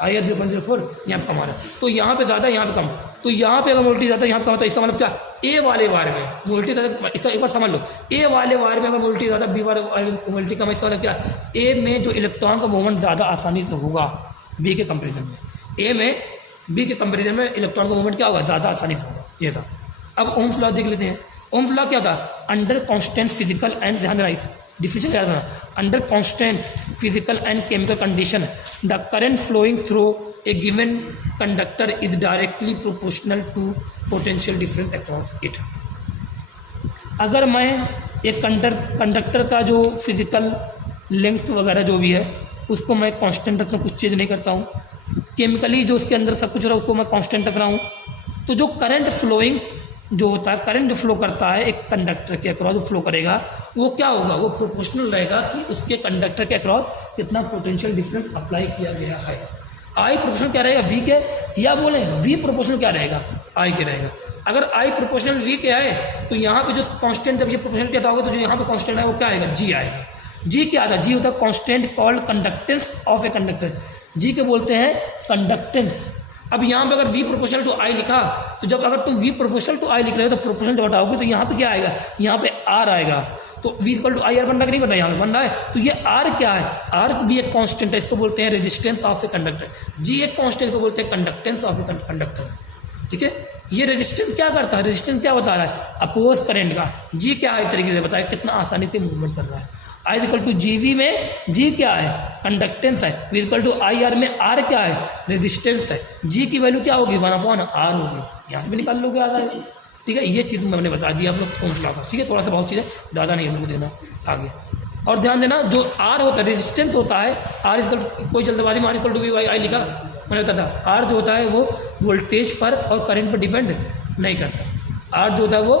आइए 0.04 यहाँ पर कमा रहा है। तो यहाँ पे ज़्यादा, यहाँ पे कम। तो यहाँ पे अगर मोबिलिटी ज़्यादा, यहाँ पे कम, तो इसका मतलब क्या, ए वाले वायर में मोबिलिटी ज़्यादा। इसका एक बार समझ लो, ए वाले वायर में अगर मोबिलिटी ज़्यादा, बी वाले मोबिलिटी कम, इसका मतलब क्या, ए में जो इलेक्ट्रॉन का मूवमेंट ज़्यादा आसानी से होगा बी के कंपेरिजन में। ए में बी के कंपेरिजन में इलेक्ट्रॉन का मूवमेंट क्या होगा, ज़्यादा आसानी से होगा, ये था। अब ओम्स लॉ देख लेते हैं। ओम्स लॉ क्या था, अंडर कांस्टेंट फिजिकल एंड, ध्यान देना डिफिनेशन क्या था, under constant physical and chemical condition the current flowing through a given conductor is directly proportional to potential difference across it. अगर मैं एक कंडक्टर का जो फिजिकल लेंथ वगैरह जो भी है उसको मैं कांस्टेंट रखता हूँ, कुछ चेंज नहीं करता हूँ, केमिकली जो उसके अंदर सब कुछ रहा उसको मैं कांस्टेंट रख रहा हूँ, तो जो करंट फ्लोइंग जो होता है, करंट जो फ्लो करता है एक कंडक्टर के अक्रॉस जो फ्लो करेगा, वो क्या होगा, वो प्रोपोर्शनल रहेगा कि उसके कंडक्टर के अक्रॉस कितना पोटेंशियल डिफरेंस अप्लाई किया गया है। आई प्रोपोर्शनल क्या रहेगा, वी के, या बोले वी प्रोपोर्शनल क्या रहेगा, आई के रहेगा। अगर आई प्रोपोर्शनल वी के आए तो यहाँ पे जो कांस्टेंट, जब ये प्रोपोर्शनल क्या होगा, तो जो यहाँ पे कांस्टेंट है वो क्या आएगा, जी आएगा। जी क्या आता है, जी होता है constant called conductance of a conductor, G के बोलते हैं कंडक्टेंस। अब यहाँ पे अगर v प्रोपोर्शनल टू आई लिखा, तो जब अगर तुम v प्रोपोर्शनल टू आई लिख रहे हो तो प्रोपोर्शनल जब हटाओगे तो यहाँ पे क्या आएगा, यहाँ पे r आएगा। तो v equal to I R बन रहा कि नहीं बन रहा, यहाँ पे बन रहा है। तो ये r क्या है, r भी एक कांस्टेंट है, इसको बोलते हैं resistance of a conductor. g एक कांस्टेंट को बोलते हैं कंडक्टेंस ऑफ ए कंडक्टर, ठीक है। ये रेजिस्टेंस क्या करता है, रेजिस्टेंस क्या बता रहा है, अपोज करंट का। g क्या है, तरीके से बताया कितना आसानी से मूवमेंट कर रहा है। I equal to G V में जी क्या है, कंडक्टेंस है। V equal to I R में आर क्या है, रेजिस्टेंस है। जी की वैल्यू क्या होगी, 1/r होगी, यहाँ से भी निकाल लोगे, आ जाएगा, ठीक है। ये चीज़ मैंने बता दी आप लोग ओम्स लॉ का, ठीक है। थोड़ा सा बहुत चीज़ें ज़्यादा नहीं हम लोग देना आगे। और ध्यान देना, जो आर होता है रेजिस्टेंस होता है, आर इक्वल कोई जल्दबाजी में R equal to V by I लिखा, मैंने बताया था। आर जो होता है वो वोल्टेज पर और करंट पर डिपेंड नहीं करता। आर जो होता है वो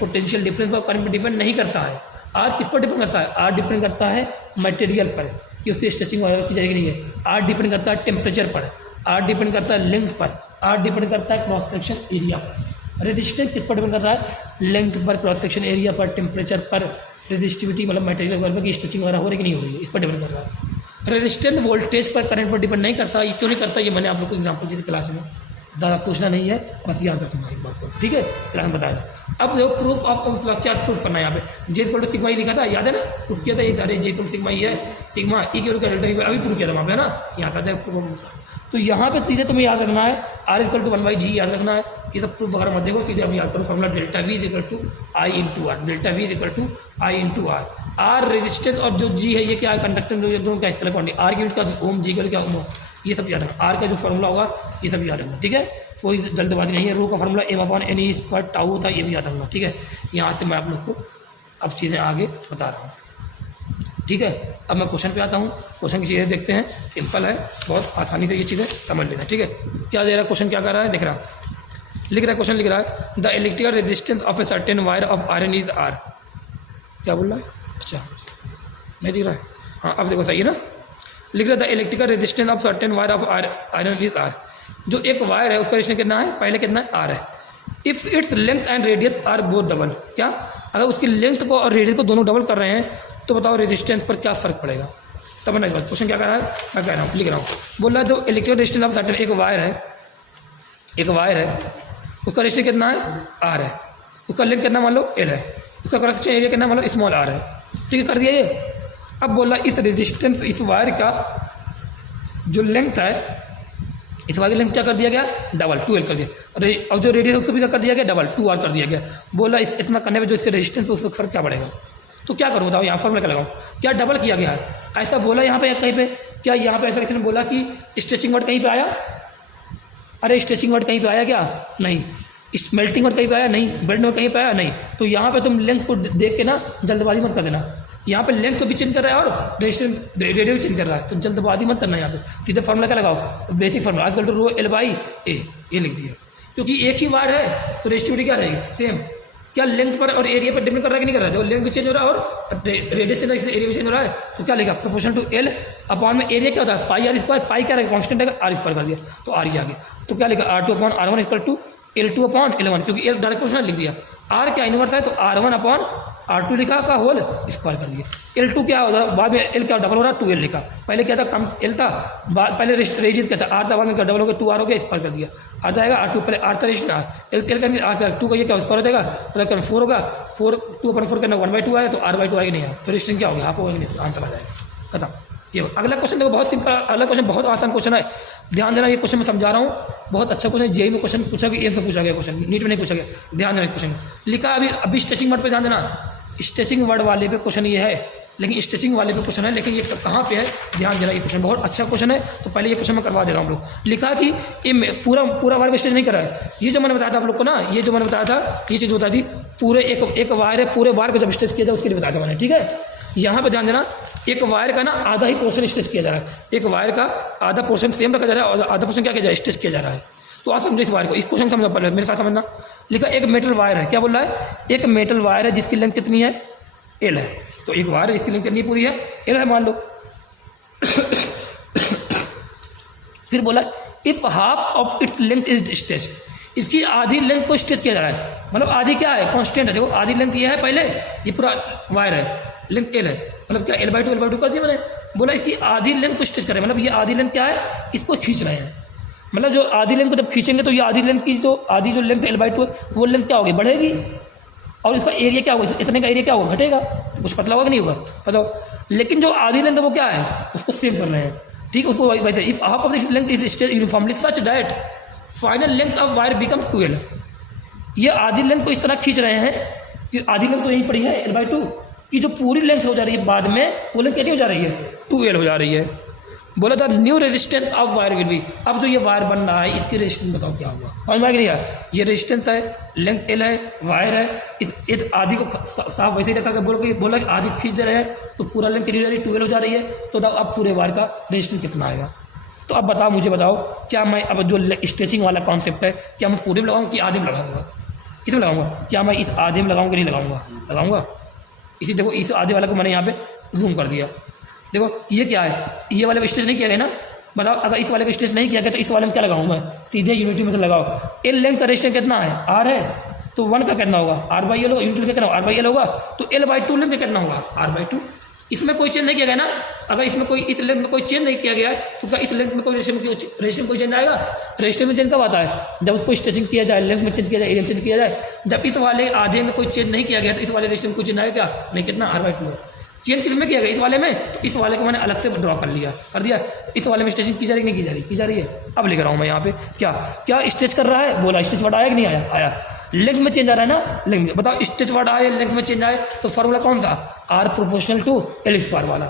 पोटेंशियल डिफरेंस पर, करंट पर डिपेंड नहीं करता है। आर किस पर डिपेंड करता है, आर डिपेंड करता है मटेरियल पर कि उसकी स्ट्रेचिंग वगैरह की जाएगी नहीं है। आर डिपेंड करता है टेम्परेचर पर, आर डिपेंड करता है लेंथ पर, आर डिपेंड करता है क्रॉस सेक्शन एरिया पर। रेजिस्टेंस किस पर डिपेंड करता है, लेंथ पर, क्रॉस सेक्शन एरिया पर, टेम्परेचर पर, रेजिस्टिविटी मतलब मटेरियल वगैरह की स्ट्रेचिंग वगैरह हो रही कि नहीं हो रही है, इस पर डिपेंड कर रहा है। रेजिस्टेंस वोल्टेज पर, करंट पर डिपेंड नहीं करता। ये क्यों नहीं करता, ये मैंने आप लोग को एग्जाम्पल दी थी क्लास में, ज़्यादा सोचना नहीं है, बस याद रखना एक बात को, ठीक है। क्लास में बताया था। अब देखो प्रूफ ऑफ ओम्स लॉ क्या प्रूफ करना है, यहाँ पे जे इक्वल टू सिग्मा ई लिखा था, याद है ना, प्रूफ किया था ये, अरे जे इक्वल टू सिग्मा ई है, सिग्मा ई के डेल्टा ई अभी प्रूफ किया था वहाँ पे, है ना, यहाँ था प्रूफ। तो यहाँ पे सीधे तुम्हें याद रखना है, आर इक्वल टू 1/g याद रखना है। ये सब प्रूफ वगैरह मत देखो, सीधे अब याद करो formula, delta V equal to I into R, delta V equal to I into R. R resistance और जो जी है ये क्या है, कंडक्टेंस, दोनों क्या इसका क्वांटिटी, आर की यूनिट का ओम, जी का क्या ओम, ये सब याद रखना। आर का जो फॉर्मूला होगा ये सब याद रखना, ठीक है। कोई जल्दबाजी नहीं है। रो का फॉर्मूला m/n स्क्वायर टाउ होता है, ये भी याद रखना, ठीक है। यहाँ से मैं आप लोग को अब चीज़ें आगे बता रहा हूँ, ठीक है। अब मैं क्वेश्चन पे आता हूँ। क्वेश्चन की चीज़ें देखते हैं, सिंपल है, बहुत आसानी से ये चीज़ें समझ लेना, ठीक है। क्या दे रहा है क्वेश्चन, क्या कर रहा है, देख रहा लिख रहा है क्वेश्चन, लिख रहा है the electrical resistance of a certain wire of iron is R. क्या बोल रहा है, अच्छा नहीं दिख रहा है, हाँ अब देखो सही है ना। लिख रहा है the electrical resistance of certain wire of iron is R. जो एक वायर है उसका रेजिस्टेंस कितना है, पहले कितना है, आर है। If its length and radius are both double, क्या अगर उसकी लेंथ को और रेडियस को दोनों डबल कर रहे हैं तो बताओ रेजिस्टेंस पर क्या फ़र्क पड़ेगा। तब ना क्वेश्चन क्या कर रहा है, मैं कह रहा हूँ लिख रहा हूँ। बोल रहा है तो इलेक्ट्रिक रेजिस्टेंस ऑफ सर्टेन, एक वायर है, उसका रेजिस्टेंस कितना है, आर है, उसका लेंथ कितना मान लो एल है, उसका क्रॉस सेक्शन एरिया कितना मान लो स्मॉल आर है, ठीक है, कर दिया ये। अब बोला इस रेजिस्टेंस, इस वायर का जो लेंथ है, इस वायर की लेंथ क्या कर दिया गया, डबल 2L कर दिया, और जो रेडियस उसको भी क्या कर दिया गया, डबल 2R कर दिया गया। बोला इस इतना करने में जो इसके रेजिस्टेंस पे उस पर फर्क क्या पड़ेगा, तो क्या करूँ बताओ, यहाँ फॉर्मूला क्या लगाऊँ, क्या डबल किया गया है, ऐसा बोला यहाँ पे कहीं पे, क्या यहाँ पे ऐसा किसी ने बोला कि स्ट्रेचिंग वर्ड कहीं पे आया, अरे स्ट्रेचिंग वर्ड कहीं पे आया क्या, नहीं, मेल्टिंग वर्ड कहीं पे आया नहीं, बेंडिंग वर्ड कहीं पे आया नहीं। तो यहाँ पे तुम लेंथ को देख के ना जल्दबाजी मत कर देना, यहाँ पे लेंथ को भी चेंज कर रहा है और रेडियस भी चेंज कर रहा है, तो जल्दबाजी मत करना, यहाँ पे सीधे फार्मूला क्या लगाओ, बेसिक फार्मूला आजकल तो रो एल बाई ए, ये लिख दिया, क्योंकि एक ही वायर है तो रेजिस्टिविटी क्या रहेगी, सेम। क्या लेंथ पर और एरिया पर डिपेंड कर रहा है कि नहीं कर रहा है, तो लेंथ भी चेंज हो रहा है और रेडियस चेंज हो रहा है, एरिया भी चेंज हो रहा है, तो क्या लिखा, प्रोपोर्शनल टू एल अपॉन में एरिया क्या होता है, पाई आर स्क्वायर, पाई क्या रहेगा कॉन्स्टेंट है, आर स्क्वायर कर दिया, तो आर ही आ गया। तो क्या लिखा, R2 upon R1 equal to L2 upon L1, क्योंकि एल डायरेक्ट प्रोपोर्शनल लिख दिया, आर क्या इनवर्स है तो R1 अपॉन R2 लिखा का होल स्क्वायर कर दिया। L2 क्या होता है, बाद में एल क्या डबल हो रहा है 2L लिखा, पहले क्या था कम एल था, पहले रेडियस क्या था आर था, बाद में डबल हो गया 2R हो गया, स्क्वायर कर दिया, आ जाएगा R2, पहले आर था रेजिस्टेंस आर, एल करेंगे आर 2 का ये क्या स्क्वायर हो जाएगा, तो 4 होगा, 4 2 अपॉन 4 करना 1/2 आया, तो R/2 आएगा नहीं है, तो रेजिस्टेंस क्या हो गया, हाफ हो गया नहीं, आंसर आ जाएगा, खत्म। ये अगला क्वेश्चन देखो, बहुत सिंपल, अगला क्वेश्चन बहुत आसान क्वेश्चन है, ध्यान देना, ये क्वेश्चन मैं समझा रहा हूँ, बहुत अच्छा क्वेश्चन, जेईई में क्वेश्चन पूछा गया, एम्स में पूछा गया क्वेश्चन, नीट में नहीं पूछा गया, ध्यान देना क्वेश्चन लिखा। अभी स्ट्रेचिंग वर्ड पे ध्यान देना, स्ट्रेचिंग वर्ड वाले पे क्वेश्चन ये है, लेकिन स्ट्रेचिंग वाले पे क्वेश्चन है, लेकिन ये कहाँ पे है, ध्यान देना, ये क्वेश्चन बहुत अच्छा क्वेश्चन है, तो पहले ये क्वेश्चन मैं करवा दे रहा हूँ। हम लोग लिखा कि ये पूरा वायर स्ट्रेच नहीं कर रहा है, ये जो मैंने बताया था आप लोग को ना, ये जो मैंने बताया था, ये चीज़ बताई थी, पूरे एक वायर है, पूरे वायर को जब स्ट्रेच किया जाए उसके लिए बताया था मैंने, ठीक है। यहाँ पे ध्यान देना, एक वायर का ना आधा ही पोर्शन स्ट्रेच किया जा रहा है, एक वायर का आधा पोर्शन सेम रखा जा रहा है और आधा पोर्शन क्या किया जाए, स्ट्रेच किया जा रहा है। तो आप समझो इस वायर को, इस क्वेश्चन समझो पहले मेरे साथ समझना। लिखा एक मेटल वायर है, क्या बोल रहा है, एक मेटल वायर है जिसकी लेंथ कितनी है, एल है, तो एक वायर है जिसकी लेंथ कितनी पूरी है, एल है मान लो। फिर बोला if half of its length is stretch, इसकी आधी लेंथ को स्ट्रेच किया जा रहा है, मतलब आधी क्या है, कांस्टेंट है, देखो आधी लेंथ ये है, पहले ये पूरा वायर है, लेंथ एल है, मतलब क्या L/2 कर दिया मैंने। बोला इसकी आधी लेंथ को स्ट्रेच करें, मतलब ये आधी लेंथ क्या है, इसको खींच रहे हैं, मतलब जो आधी लेंथ को जब खींचेंगे तो ये आधी लेंथ की जो आधी जो लेंथ L/2 वो लेंथ क्या होगी, बढ़ेगी, और इसका एरिया क्या होगा, इतने का एरिया क्या होगा, घटेगा, कुछ पतला होगा कि नहीं होगा, बताओ। लेकिन जो आधी लेंथ है वो क्या है, उसको सेम कर रहे हैं, ठीक है, उसको वैसे if half of this length is stretch uniformly such that final length of wire become 2L, ये आधी लेंथ को इस तरह खींच रहे हैं कि आधी लेंथ तो यहीं पड़ी है L/2 की, जो पूरी लेंथ हो जा रही है बाद में वो लेंथ कितनी हो जा रही है, 2L हो जा रही है। बोला था new resistance of wire will be, अब जो ये वायर बन रहा है इसकी रेजिस्टेंस बताओ क्या हुआ, समझ में आ गया, ये रेजिस्टेंस है, लेंथ एल है, वायर है, इस आधी को साफ वैसे ही रखा कर, बोला कि आधी खींच दे रहे हैं तो पूरा लेंथ कितनी हो जा रही है, 2L हो जा रही है, तो अब पूरे वायर का रेजिस्टेंस कितना आएगा। तो अब बताओ, मुझे बताओ, क्या मैं अब जो स्ट्रेचिंग वाला कॉन्सेप्ट है, क्या मैं पूरे में लगाऊंगा कि आधे में लगाऊंगा, किसमें लगाऊंगा, क्या मैं इस आधे में लगाऊंगा कि नहीं लगाऊंगा, इसी देखो इस आधे वाले को मैंने यहाँ पे जूम कर दिया, देखो ये क्या है, ये वाले स्ट्रेच नहीं किया गया ना, बताओ अगर इस वाले को स्ट्रेच नहीं किया गया तो इस वाले में क्या लगाऊंगा, सीधे यूनिटी में तो लगाओ, एल लेंथ का रेजिस्टेंस कितना है, आर है, तो 1 का कितना होगा, R/L होगा, यूनिटी कितना R/L होगा, तो L/2 लेंथ कितना होगा, R/2। इसमें कोई चेंज नहीं किया गया ना, अगर इसमें कोई इस लेंथ में कोई चेंज नहीं किया गया तो क्या इस लेंथ में कोई रेजिस्टेंस कोई चेंज आएगा, रेजिस्टेंस में चेंज कब आता है, जब उसको स्ट्रेचिंग किया जाए, लेंथ में चेंज किया जाए, एरिया में चेंज किया जाए। जब इस वाले आधे में कोई चेंज नहीं किया गया तो इस वाले रेजिस्टेंस कोई चेंज आएगा क्या, नहीं, कितना R/2 है। चेंज किस में किया गया, इस वाले में, तो इस वाले को मैंने अलग से ड्रॉ कर दिया, इस वाले में स्ट्रेचिंग की जा रही नहीं की जा रही है। अब लिख रहा हूँ मैं यहाँ पे क्या स्ट्रेच कर रहा है, बोला स्ट्रेच वर्ड आया कि नहीं आया, लेंथ में चेंज आ रहा है ना, लेंथ में, बताओ स्ट्रेच वर्ड आए, लेंथ में चेंज आए, तो फॉर्मूला कौन था, R proportional to L square वाला।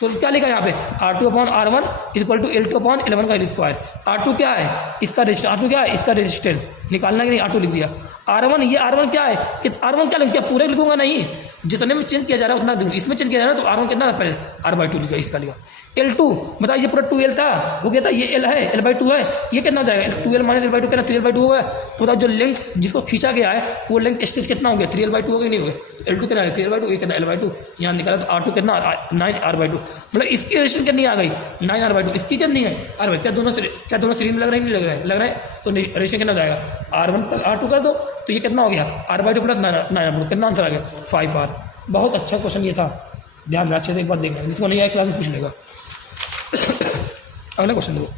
तो क्या लिखा यहाँ पे, R2 upon R1 equal to L2 upon L1 का L स्क्वायर। R2 क्या है, इसका R2 क्या है, इसका रेजिस्टेंस निकालना कि नहीं, R2 लिख दिया। R1 ये R1 क्या है, कि R1 क्या लिखूँ, पूरे लिखूंगा नहीं, जितने में चेंज किया जा रहा है उतना दूँ, इसमें चेंज किया जा रहा है तो R1 कितना पहले R/2 लिखा, इसका लिखा। L2 बताइए, पूरा 2L था, हो गया था, ये L है, L/2 है, ये कितना हो जाएगा, 2L माइनस L/2 कितना, 3L/2 होगा। तो बताओ जो लेंथ जिसको खींचा गया है वो लेंथ स्ट्रेच कितना हो गया, 3L/2 हो गया नहीं हो गया, L2 कितना है 3L/2, ये कितना L/2, यहाँ निकाला तो R2 कितना 9R/2, मतलब इसकी रेजिस्टेंस कितनी आ गई 9R/2, इसकी कितनी है R/2, क्या दोनों सीरीज में लग रहा है, नहीं लग रहा है, तो रेजिस्टेंस कितना हो जाएगा, R1 प्लस R2 कर दो तो ये कितना हो गया, R/2 प्लस 9R/2, कितना आंसर आ गया 5R। बहुत अच्छा क्वेश्चन ये था, ध्यान में अच्छे से एक बार देखना, जिसको नहीं आया क्लास में पूछ लेगा। अगला क्वेश्चन देखो।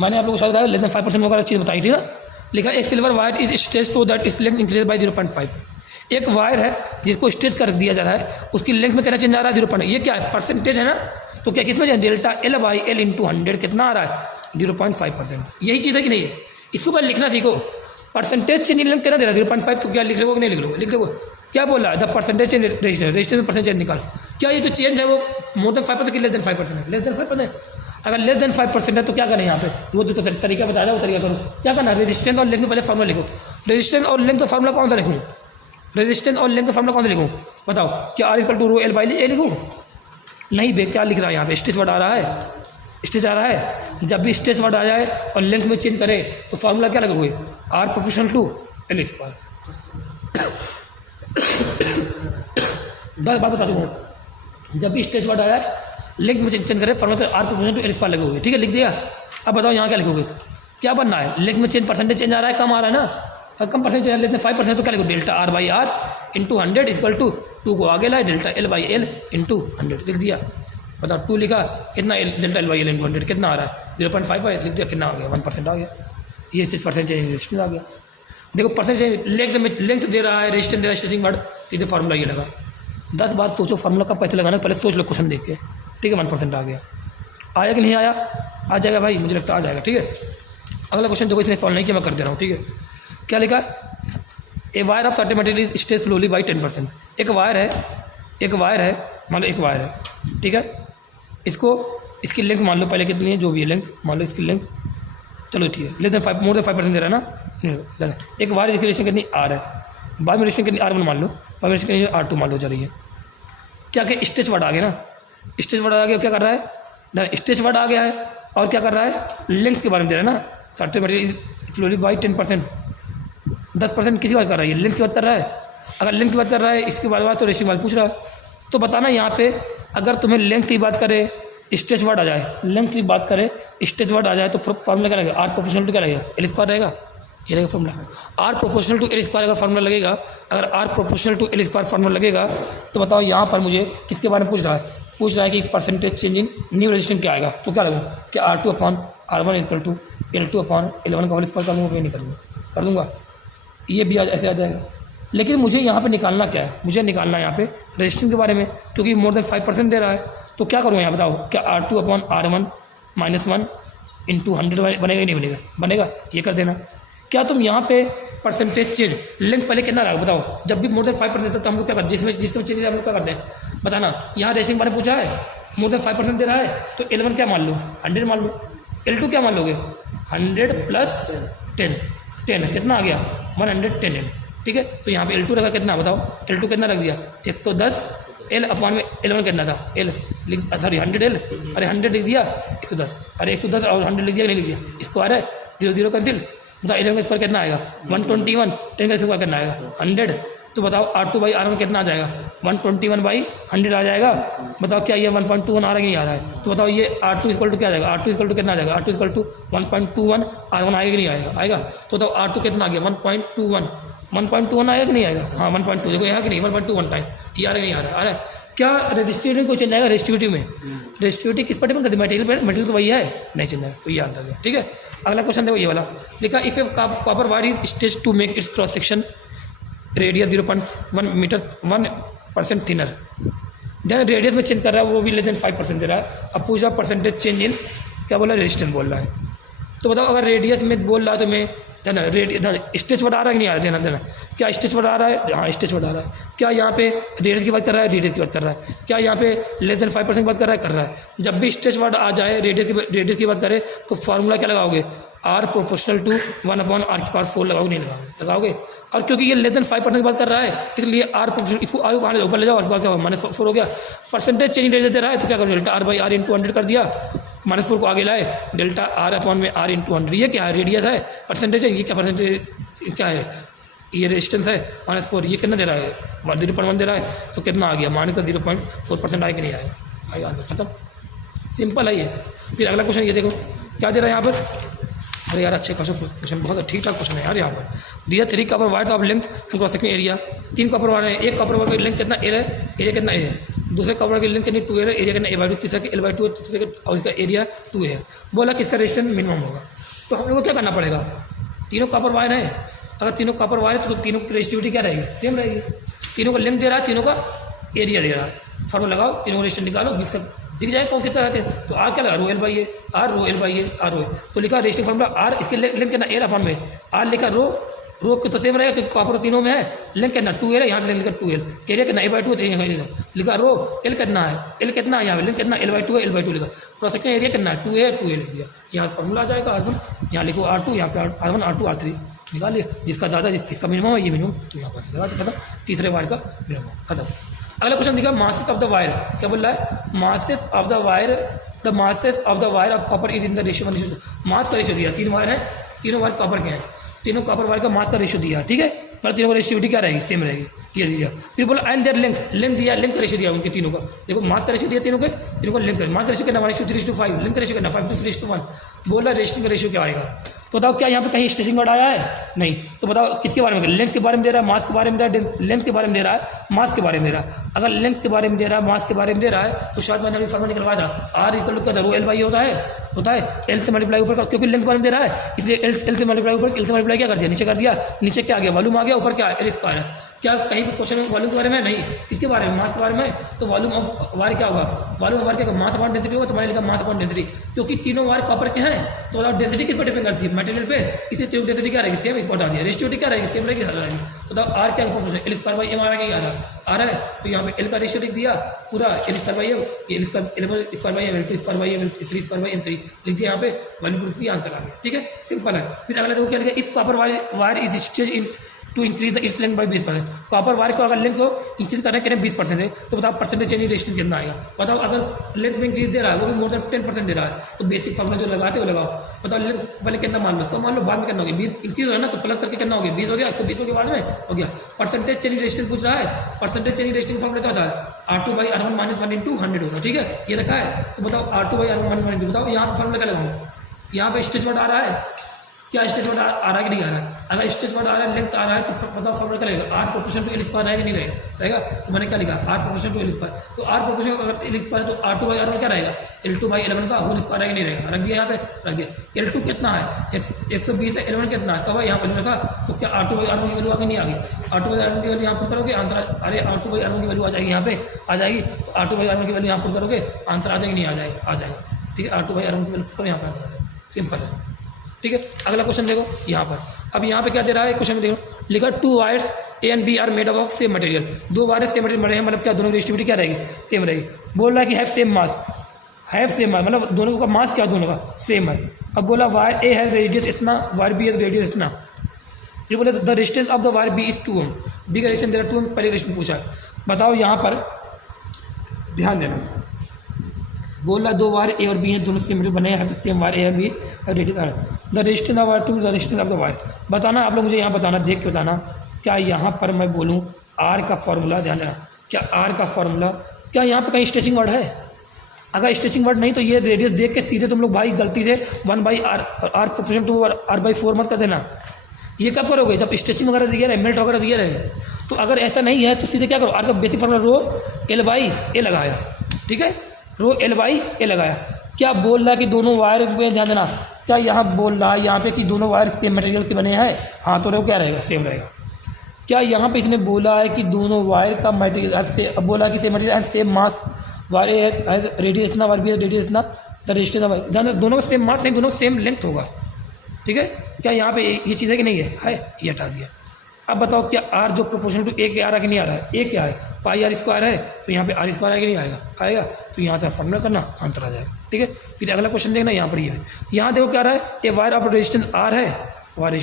मैंने आप लोगों को शायद लेस देन 5% वगैरह चीज़ बताई थी ना। लिखा एक silver wire is stretch so that इस लेंथ इंक्रीज बाई 0.5। एक वायर है जिसको स्ट्रेच कर दिया जा रहा है, उसकी लेंथ में कितना चेंज आ रहा है 0. ये क्या है, परसेंटेज है ना, तो क्या किसमें delta L by L into 100 कितना आ रहा है 0.5%। यही चीज़ है कि नहीं है, इसको पहले लिखना सीखो। परसेंटेज चेंज लेंथ कितना दे रहा है 0.5, तो क्या लिख लोगे कि नहीं लिख लोगे, लिख दोगे। क्या बोल रहा है द परसेंटेज चेंज रजिस्टर में परसेंटेज निकाल। क्या ये जो चेंज है वो मोर देन 5% कि लेस देन 5% है, लेस देन 5%। अगर लेस देन 5% है तो क्या करें यहाँ पे, वो जो तरीका बताया था वो तरीका करो। क्या करना है, रेजिस्टेंस और लेंथ में पहले फार्मूला लिखो। रेजिस्टेंस और लेंथ का फार्मूला कौन सा लिखूँ, रेजिस्टेंस और लेंथ का फार्मूला कौन सा लिखूँ बताओ। क्या R equal to rho L by A लिखूँ, नहीं बे, क्या लिख रहा है यहाँ पे, स्टेज वर्ड आ रहा है, स्टेज आ रहा है। जब भी स्टेज वर्ड आ जाए और लेंथ में चेंज करे तो फार्मूला क्या लगोगे, R proportional to L square. 10 बार बता चुका हूँ, जब भी स्टेज वर्ड आ जाए लेंथ में चेंज करे formula R proportional to L square लगोगे। ठीक है, लिख दिया। अब बताओ यहाँ क्या लिखोगे, क्या बनना है, लेंथ में चेंज परसेंटेज चेंज आ रहा है, कम आ रहा है ना, कम परसेंटेज लेते हैं 5% तो क्या लिखो, delta R by R into 100 equal to 2 को आगे लाए delta L by L into 100 लिख दिया। बताओ 2 लिखा, कितना delta L by L into 100 कितना आ रहा है 0.5 है, लिख दिया, कितना आ गया 1% आ गया। ये 6% चेंज रेजिस्टेंस आ गया। देखो परसेंटेज लेंथ में लेंथ दे रहा है, रेजिस्टेंस दे रहा है, स्टेजिंग वर्ड, सीधे फार्मूला ये लगा। 10 बार सोचो फार्मूला कब पैसे लगाना, पहले सोच लो क्वेश्चन देख के। ठीक है, 1% आ गया, आया कि नहीं आया, आ जाएगा भाई, मुझे लगता आ जाएगा। ठीक है, अगला क्वेश्चन देखो, इसने सॉल्व नहीं किया, मैं कर दे रहा हूँ। ठीक है, क्या लिखा, a wire of certain material stage slowly by 10%। एक वायर है मान लो एक वायर है, ठीक है, इसको इसकी लेंथ मान लो पहले कितनी है, जो भी है लेंथ मान लो, इसकी लेंथ चलो ठीक है, लेस देन 5 मोर देन 5% दे रहा है ना। एक वायर इसकी रेशन कितनी आर है, बाद में रेशन कितनी R1 मान लो, बाद में रेशन कितनी R2 मान लो जा रही है। क्या क्या स्टेज वर्ड आ गया ना, स्टेज वर्ड आ गया, क्या कर रहा है, स्टेज वर्ड आ गया है, और क्या कर रहा है, लेंथ के बारे में दे रहा है ना, सर्टेन मटेरियल स्लोली बाई 10%। 10% किसी बात कर रहा है, ये लेंथ की बात कर रहा है। अगर लेंथ की बात कर रहा है इसके बारे में तो रेशियो वाला पूछ रहा है, तो बताना यहाँ पे अगर तुम्हें लेंथ की बात करे स्टेज वर्ड आ जाए, लेंथ की बात करे स्टेज वर्ड आ जाए तो फार्मूला क्या लगेगा, आर प्रोपोर्शनल टू क्या लगेगा एल स्क्वायर रहेगा, ये रहेगा formula. R proportional to L square का फार्मूला लगेगा। अगर R proportional to L square formula लगेगा तो बताओ यहाँ पर मुझे किसके बारे में पूछ रहा है कि परसेंटेज चेंजिंग न्यू रेजिस्टेंस क्या आएगा, तो क्या लगेगा कि R2/R1 इक्वल टू L2/L1 का होल स्क्वायर कर दूँगा, नहीं कर दूँगा, ये भी ऐसे आ जाएगा। लेकिन मुझे यहाँ पे निकालना क्या है, मुझे निकालना है यहाँ पे रेजिस्टेंस के बारे में, क्योंकि मोर देन 5% दे रहा है। तो क्या करूँगा यहाँ बताओ, क्या R2/R1 -1 इंटू 100 बनेगा, नहीं बनेगा, बनेगा, ये कर देना। क्या तुम यहाँ पे परसेंटेज चेंज लेंथ पहले कितना रहेगा बताओ, जब भी मोर देन 5% तो हम लोग क्या करते हैं, जिसमें चेंज हम लोग क्या करते हैं बताना। यहाँ रेशिंग बारे में पूछा है, मोर देन 5% दे रहा है तो L1 क्या मान लो, 100 मान लो, L2 क्या मान लोगे 100 + 10 कितना आ गया 110। ठीक है, तो यहाँ पे L2 रखा कितना बताओ, L2 कितना रख दिया 110, L अपॉन में L1 कितना था L सॉरी 100L, अरे 100 लिख दिया 110, अरे 110 और 100 लिख दिया नहीं लिख दिया, स्क्वायर है 0 0 कैंसिल। बताओ 11 का स्क्वायर कितना आएगा 121, 10 का स्क्वायर कितना आएगा 100। तो बताओ R2/R1 कितना आ जाएगा 121/100 आ जाएगा। बताओ क्या ये 1.21 आ रहा है कि नहीं आ रहा है, तो बताओ ये R2 इक्वल टू क्या आ जाएगा, R2 इक्वल टू कितना आ जाएगा, R2 इक्वल टू 1.21 R1 आएगा कि नहीं आएगा, आएगा। तो बताओ R2 कितना आ गया 1.21 आएगा कि नहीं आएगा, हाँ 1.2 देखो यहाँ कि नहीं 1.21 टाइम, ये आ रहा है नहीं आ रहा है। क्या रेजिस्टिविटी को चेंज आएगा, रेजिस्टिविटी में रेजिस्टिविटी किस पर डिपेंड करती है, मटेरियल तो वही है, नहीं चेंज आएगा, तो ये आंसर है। ठीक है, अगला क्वेश्चन देखो ये वाला लिखा, if a copper wire is stage to make its cross section radius 0.1 metre 1% thinner, then radius में चेंज कर रहा है वो भी लेस देन 5% दे रहा है। अब पूछ रहा परसेंटेज चेंज इन क्या बोला, रेजिस्टेंस बोल रहा है। तो बताओ अगर रेडियस में बोल रहा है तो मैं देना स्टेज वर्ड आ रहा है कि नहीं आ रहा है, देना क्या स्टेज वर्ड आ रहा है, हाँ स्टेज वर्ड आ रहा है। क्या यहाँ पे रेडियस की बात कर रहा है, रेडियस की बात कर रहा है। क्या यहाँ पे लेस देन 5% की बात कर रहा है। जब भी स्टेज वर्ड आ जाए रेडियस की बात करे तो फार्मूला क्या लगाओगे, R प्रोपोर्शनल टू 1/R⁴ लगाओगे, नहीं लगाओगे। और क्योंकि ये लेस देन 5% की बात कर रहा है इसलिए R प्रोपोर्शनल, इसको R को ऊपर ले जाओ और क्या -4 हो गया। परसेंटेज चेंज रेडियस दे रहा है तो क्या करो डेल्टा R/R इंटू 100 कर दिया, -4 को आगे लाए डेल्टा R/R इंटू 100। ये क्या है, रेडियस है, परसेंटेज है, ये क्या परसेंटेज क्या है, ये रेजिस्टेंस है -4। ये कितना दे रहा है 0.1 दे रहा है, तो कितना आ गया -0.4% आएगा नहीं आएगा, आएगा आंसर खत्म, सिंपल है ये। फिर अगला क्वेश्चन ये देखो क्या दे रहा है यहाँ पर, अरे यार अच्छे क्वेश्चन, बहुत ठीक ठाक क्वेश्चन है यार। यहाँ पर दिया 3 copper wire of length cross sectional area, 3 copper wire है, एक कॉपर वायर की लेंथ कितना L है, एरिया कितना A है। दूसरे कवर की लेंथ कितनी 2a है, एरिया कितना a/2, तीसरे के l/2 है, तीसरे के और इसका एरिया 2a है। बोला किसका रेजिस्टेंस मिनिमम होगा। तो हम लोग को क्या करना पड़ेगा, तीनों कॉपर वायर है, अगर तीनों कॉपर वायर है तो तीनों की रेजिस्टिविटी क्या रहेगी, सेम रहेगी। तीनों का लेंथ दे रहा है, तीनों का एरिया दे रहा है, फॉर्मूला लगाओ, तीनों का रेजिस्टेंस निकालो, बीच का दिख जाएगा कौन किसका है। तो आर क्या लगा, rho L by A, R rho L by A, R rho A. तो लिखा रेजिस्टिंग फॉर्मूला आर, इसके लेंथ कितना ए अपॉन में आर लिखा, रो तो सेम रहेगा क्योंकि कॉपर तीनों में है। लेंथ कितना 2l है, यहाँ पे लेंथ लिखा 2l, एरिया कितना a/2 है, लिखा रो एल कितना है, एल कितना है, यहाँ पे लेंथ कितना l/2 है, l/2 लिखा, क्रॉस सेक्शन एरिया कितना है 2a है, 2a लिख दिया। यहाँ फॉर्मूला आ जाएगा R1, यहाँ लिखो R2, यहाँ पे R1 R2 R3 निकाल लिया, जिसका ज़्यादा जिसका मिनिमम है ये मिनिमम, तो यहाँ पर लगा खत्म, तीसरे वायर का मिनिमम खत्म। अगला क्वेश्चन दिखा मासेस ऑफ द वायर, क्या बोल रहा है, masses of the wire, the masses of the wire of copper is in the ratio 1:2। मास का रेशियो दिया, 3 वायर है, तीनों वायर कॉपर के हैं, तीनों कॉपर वायर का मास का रेशियो दिया, ठीक है, मतलब तीनों का रेशियोटी क्या रहेगी, सेम रहेगी, ये दिया। फिर बोला एंड देयर लेंथ दिया, लेंथ का रेशियो दिया उनके तीनों का, देखो मास का रेशियो दिया तीनों का लेंथ का, मास का रेशियो कितना 1:3:5, लेंथ का रेशियो कितना 5:3:1। बोला रेजिस्टिंग का रेशियो क्या आएगा, तो बताओ क्या यहाँ पे कहीं स्ट्रेचिंग वर्ड आया है, नहीं, तो बताओ किसके बारे में, लेंथ के बारे में दे रहा है, मास के बारे में दे रहा है, लेंथ के बारे में दे रहा है, मास के बारे में दे रहा है। अगर लेंथ के बारे में दे रहा है, मास के बारे में दे रहा है, तो शायद मैंने अभी फॉर्मूला निकलवाया था, आर इक्वल टू क्या रो एल बाई होता है एल से मल्टीप्लाई ऊपर, क्योंकि लेंथ बारे में दे रहा है इसलिए एल से मल्टीप्लाई ऊपर, एल से मल्टीप्लाई क्या कर दिया, नीचे कर दिया, नीचे क्या आ गया वॉल्यूम आ गया, ऊपर क्या है एल स्क्वायर है। क्या कहीं भी क्वेश्चन वॉल्यूम के बारे में नहीं, इसके बारे में मास के बारे में, तो वॉल्यूम ऑफ वायर क्या होगा, वॉल्यूम ऑफ वायर क्या मास अपॉन डेंसिटी होगा, तो मैंने लिखा मास अपॉन डेंसिटी, क्योंकि तीनों वायर कॉपर के हैं, तो डेंसिटी किस पर डिपेंड करती है, मटेरियल पे, इसलिए ट्यूब डेंसिटी क्या रहेगी, सेम इसको हटा दिया, रेशियोटी क्या रहेगी, सेम रहेगी, हटा रहेगी। तो आर क्या proportion, L square by M आ रहा है, तो यहाँ पे एल का रेशियो लिख दिया पूरा, L square by M, L square by M, L square by M, three square by M 3 लिख दिया, यहाँ पे वॉल्यूम प्रूफ की आंसर आ गया, ठीक है, सिंपल है। फिर अगला देखो क्या लिखा, इस copper wire is stage in to increase the its length by 20%। Copper wire को अगर लेंथ को इंक्रीज करना है 20% है, तो बताओ परसेंटेज चेंज रेजिस्टेंस कितना आएगा, बताओ। अगर लेंथ में इंक्रीज दे रहा है, वो भी मोर देन 10% दे रहा है, तो बेसिक फॉर्मूला जो लगाते हो लगाओ, बताओ लेंथ पहले कितना मान लो, 100 मान लो, बाद में कितना हो गया 20 इंक्रीज हो ना, तो प्लस करके कितना हो गया 20 हो गया, तो 20 के बाद में हो गया। परसेंटेज चेंज रेजिस्टेंस पूछ रहा है, परसेंटेज चेंज रेजिस्टेंस फॉर्मूला क्या होता है, R2/R1 - 1 × 100 होगा, ठीक है, ये रखा है। तो बताओ R2/R1 - 1 बताओ, यहाँ पर फॉर्मूला क्या लगाऊँ, यहाँ पे स्टेज वर्ड आ रहा है, क्या स्टेज वर्ड आ रहा है कि नहीं आ रहा है, अगर स्टेज वर्ड आ रहा है, लेंथ आ रहा है, तो बताओ फॉर्मूला क्या रहेगा, R proportion to L square रहेगा नहीं रहेगा, तो मैंने क्या लिखा R proportion to L square, तो R प्रोपोर्शन अगर एल स्क्वायर तो R2/R1 क्या रहेगा, L2/11 का होल स्क्वायर रहेगा नहीं रहेगा, रख दिया यहाँ पे, रख दिया। L2 कितना है 120 है, L1 कितना है 100 यहाँ वैल्यू रखा, तो क्या R2/R1 की वैल्यू आगे नहीं आ गई, R2/R1 की वैल्यू यहाँ पर करोगे आंसर, अरे R2/R1 की वैल्यू आ जाएगी, यहाँ पे आ जाएगी, तो R2/R1 की वैल्यू यहाँ पर करोगे आंसर आ जाएगी, नहीं आ जाएगा, आ जाएगा, ठीक है, R2/R1 की वैल्यू यहाँ पर आंसर आ जाएगा, सिंपल है, ठीक है। अगला क्वेश्चन देखो यहाँ पर, अब यहाँ पे क्या दे रहा है क्वेश्चन में, देखो लिखा 2 wires A and B are made up of same material, 2 wire same material बने हैं, मतलब क्या दोनों की रेजिस्टिविटी क्या रहेगी, सेम रहेगी। बोल रहा है कि हैव सेम मास, मतलब दोनों का मास क्या दोनों का सेम है। अब बोला वायर ए हैज रेडियस इतना, वायर बी हैज रेडियस इतना, ये बोले the resistance of the wire B is 2 ohm, B का रेजिस्टेंस दे रहा 2 ओम, पहले रेजिस्टेंस पूछा है। बताओ यहाँ पर ध्यान देना, बोल रहा 2 वायर ए और बी हैं, दोनों सेम बने हैं, सेम वायर ए और B radius, the resistance of wire to the resistance of the wire. बताना आप लोग मुझे यहाँ बताना, देख के बताना, क्या यहाँ पर मैं बोलूँ आर का फॉर्मूला, ध्यान देना, क्या आर का फॉर्मूला, क्या यहाँ पर कहीं स्ट्रेचिंग वर्ड है, अगर स्ट्रेचिंग वर्ड नहीं तो ये रेडियस देख के सीधे तुम लोग भाई गलती से 1/r प्रोपोर्शन टू r/4 मत कर देना। ये कब करोगे, जब स्ट्रेचिंग वगैरह दिया रहे, मेल्ट वगैरह दिया रहे। तो अगर ऐसा नहीं है तो सीधे क्या करो, आर का बेसिक फॉर्मूला रो L/A लगाया, ठीक है, रो L/A लगाया। क्या बोल रहा है कि दोनों वायर में, ध्यान देना, क्या यहाँ बोल रहा है यहाँ पे कि दोनों वायर सेम मटेरियल के बने हैं, हाँ, तो रो क्या रहेगा, सेम रहेगा। क्या यहाँ पे इसने बोला है कि दोनों वायर का मटेरियल से, अब बोला कि same material and same mass, wire radius इतना, वायर भी रेडियस इतना, द रेजिस्टेंस, ध्यान दोनों का सेम मास नहीं, दोनों सेम लेंथ होगा, ठीक है। क्या यहाँ पे ये चीज़ है कि नहीं है, ये हटा दिया। अब बताओ क्या आर जो प्रोपोर्शनल टू ए के आ रहा है कि नहीं आ रहा है, ए क्या है πr² है, तो यहाँ पे r स्क्वायर आएगा कि नहीं आएगा, तो यहाँ से फॉर्मूला करना आंसर आ जाएगा, ठीक है। फिर अगला क्वेश्चन देखना, यहाँ पर ये है, यहाँ देखो क्या आ रहा है, ए वायर ऑफ रेजिस्टेंस आर है, वायर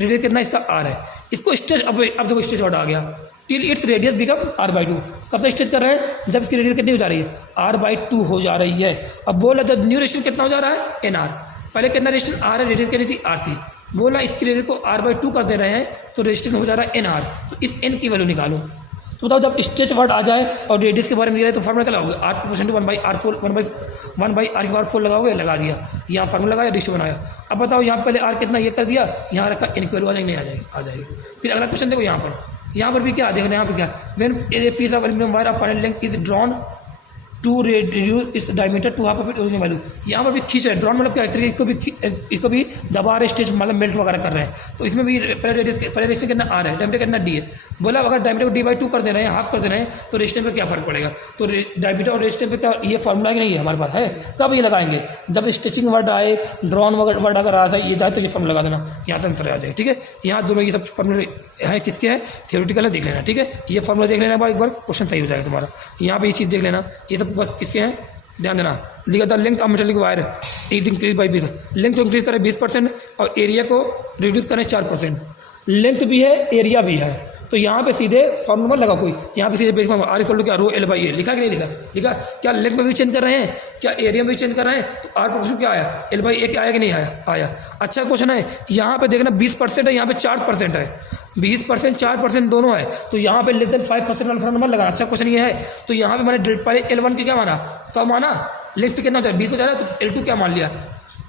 रेडियस कितना इसका आर है, इसको स्टेज, अब देखो स्टेज वर्ड आ गया, till its radius become r/2, कब तक स्टेज कर रहे हैं, जब इसकी रेडियस कितनी हो जा रही है, r/2 हो जा रही है। अब बोला तो न्यू रेजिस्टेंस कितना हो जा रहा है, nr, पहले कितना रेजिस्टेंस आर है, रेडियस कितनी थी r थी, बोला इसकी रेडियस को r/2 कर दे रहे हैं, तो रेजिस्टेंस हो जा रहा है nr, तो इस n की वैल्यू निकालो। तो बताओ जब स्ट्रेच वर्ड आ जाए और रेडियस के बारे में दिया है तो फॉर्मूला क्या लगाओगे, r proportion to 1/r4 1/r4 लगाओगे, लगा दिया, यहाँ फॉर्मूला लगाया, रेशियो बनाया। अब बताओ यहाँ पहले r कितना ये कर दिया, यहाँ रखा, n की वैल्यू आ जाएगी, नहीं आ जाएगी, आ जाएगी। फिर अगला क्वेश्चन देखो यहाँ पर, यहाँ पर भी क्या देखना, यहाँ पर क्या, when a piece of aluminium wire of final length is drawn to reduce is diameter to half of it original value. यहाँ पर भी खींच रहे हैं, ड्रॉन मतलब क्या, इसको भी दबा रहे, स्टेज मतलब मेल्ट वगैरह कर रहे हैं। तो इसमें भी पहले रेजिस्टेंस कितना आ रहा है, डायमीटर कितना डी है। बोला अगर डायमीटर को डी/2 कर दे रहे हैं, हाफ कर दे रहे हैं, तो रेजिस्टेंस पे क्या फर्क पड़ेगा। तो डायमीटर और रेजिस्टेंस पे क्या ये फॉर्मूला नहीं है हमारे पास है, कब ये लगाएंगे, जब स्टिचिंग वर्ड आए, ड्रॉन वर्ड अगर आ जाए, ये जाए तो ये फॉर्मूला लगा देना, यहाँ से आंसर आ जाए। ठीक है, यहाँ दोनों ये सब फॉर्मूले है, किसके हैं, थियोरेटिकल है, देख लेना। ठीक है, ये फॉर्मूला देख लेना एक बार, क्वेश्चन सही हो जाएगा तुम्हारा। यहाँ पे ये चीज़ देख लेना, ये सब बस किसके हैं, ध्यान देना। लिखा था length of metallic wire is increase by 20, length को इंक्रीज करें 20% और एरिया को रिड्यूस करें 4%। लेंथ भी है, एरिया भी है, तो यहाँ पे सीधे फॉर्मूला लगा कोई, यहाँ पे सीधे बेस में आर इक्वल टू क्या, रो एल बाई ए लिखा कि नहीं लिखा, लिखा। क्या लेंथ में भी चेंज कर रहे हैं, क्या एरिया में भी चेंज कर रहे हैं, तो आर प्रोपोर्शन क्या आया, एल बाई ए क्या आया कि नहीं आया, आया। अच्छा क्वेश्चन है, यहाँ पे देखना 20% है, यहाँ पे 4% है, 20% 4% दोनों है, तो यहाँ पे लेस देन 5% वाला फॉर्मूला लगा। अच्छा क्वेश्चन ये है, तो यहाँ पे मैंने पहले L1 की क्या माना, 100 माना, लेंथ पे कितना होता है 20 हो जा रहा है, तो L2 क्या मान लिया,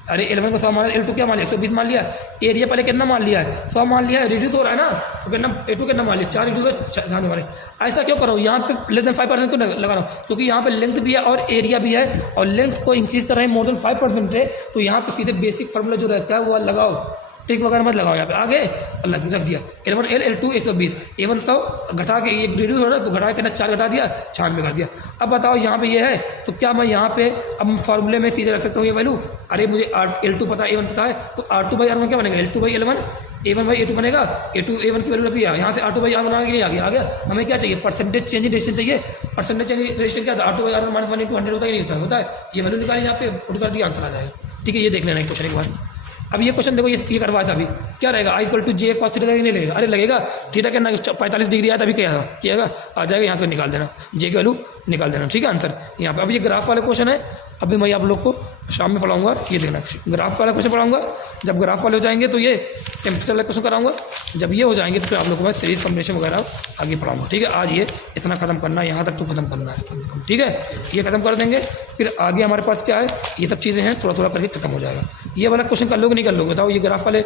अरे L1 को 100 माना, L2 क्या मान लिया 120 मान लिया, एरिया पहले कितना मान लिया है 100 मान लिया है, रिड्यूस हो रहा है ना, तो कितना A2 कितना मान लिया 4 रिड्यूस जाने वाले। ऐसा क्यों कर रहा हूँ, यहाँ पे लेस देन 5% क्यों लगा रहा हूँ, क्योंकि यहाँ पे लेंथ भी है और एरिया भी है, और लेंथ को इंक्रीज कर रहे हैं मोर देन 5% से, तो यहाँ पे सीधे बेसिक फॉर्मूला जो रहता है वो लगाओ, ट्रिक वगैरह मत लगाओ। यहाँ पे आगे अलग रख दिया, L1 L, L2 120, A1 100 घटा के ये रिड्यूस हो रहा है, तो घटा के ना 4 घटा दिया, 96 कर दिया। अब बताओ यहाँ पे ये है, तो क्या मैं यहाँ पे अब फार्मूले में सीधे रख सकता हूँ ये वैल्यू, अरे मुझे L2 पता है, A1 पता है, तो R2/R1 क्या बनेगा, L2/L1, A1/A2 बनेगा, A2 A1 की वैल्यू रख दिया, यहाँ से R2/R1 आगे नहीं आ गया। हमें क्या चाहिए, परसेंटेज चेंज डिस्टेंस चाहिए, परसेंटेज चेंज डिस्टेंस क्या था, R2/R1 -1 × 100 होता ही नहीं होता है, ये वैल्यू निकाली, यहाँ पे पुट कर दिया, आंसर आ जाएगा। ठीक है, ये देख लेना एक क्वेश्चन एक बार। अब ये क्वेश्चन देखो, ये करवाया था अभी, क्या रहेगा, I = J cos थीटा नहीं लगेगा, अरे लगेगा, थीटा क्या 45 डिग्री आया था, अभी क्या था किएगा, आ जाएगा, यहाँ पे निकाल देना, J की वैल्यू निकाल देना। ठीक है, आंसर यहाँ पे। अब ये ग्राफ वाले क्वेश्चन है, अभी मैं आप लोग को शाम में पढ़ाऊंगा, ये देखना ग्राफ वाला क्वेश्चन पढ़ाऊंगा। जब ग्राफ वाले हो जाएंगे तो ये टेम्परेचर वाला क्वेश्चन कराऊंगा, जब ये हो जाएंगे तो फिर आप लोग को मैं सीरीज कॉम्बिनेशन वगैरह आगे पढ़ाऊंगा। ठीक है, आज ये इतना खत्म करना है, यहाँ तक तो खत्म करना है कम से कम। ठीक है, ये खत्म कर देंगे, फिर आगे हमारे पास क्या है, ये सब चीज़ें हैं, थोड़ा थोड़ा करके खत्म हो जाएगा। ये वाला क्वेश्चन कर लोगे नहीं कर लोगे, बताओ, ये ग्राफ वाले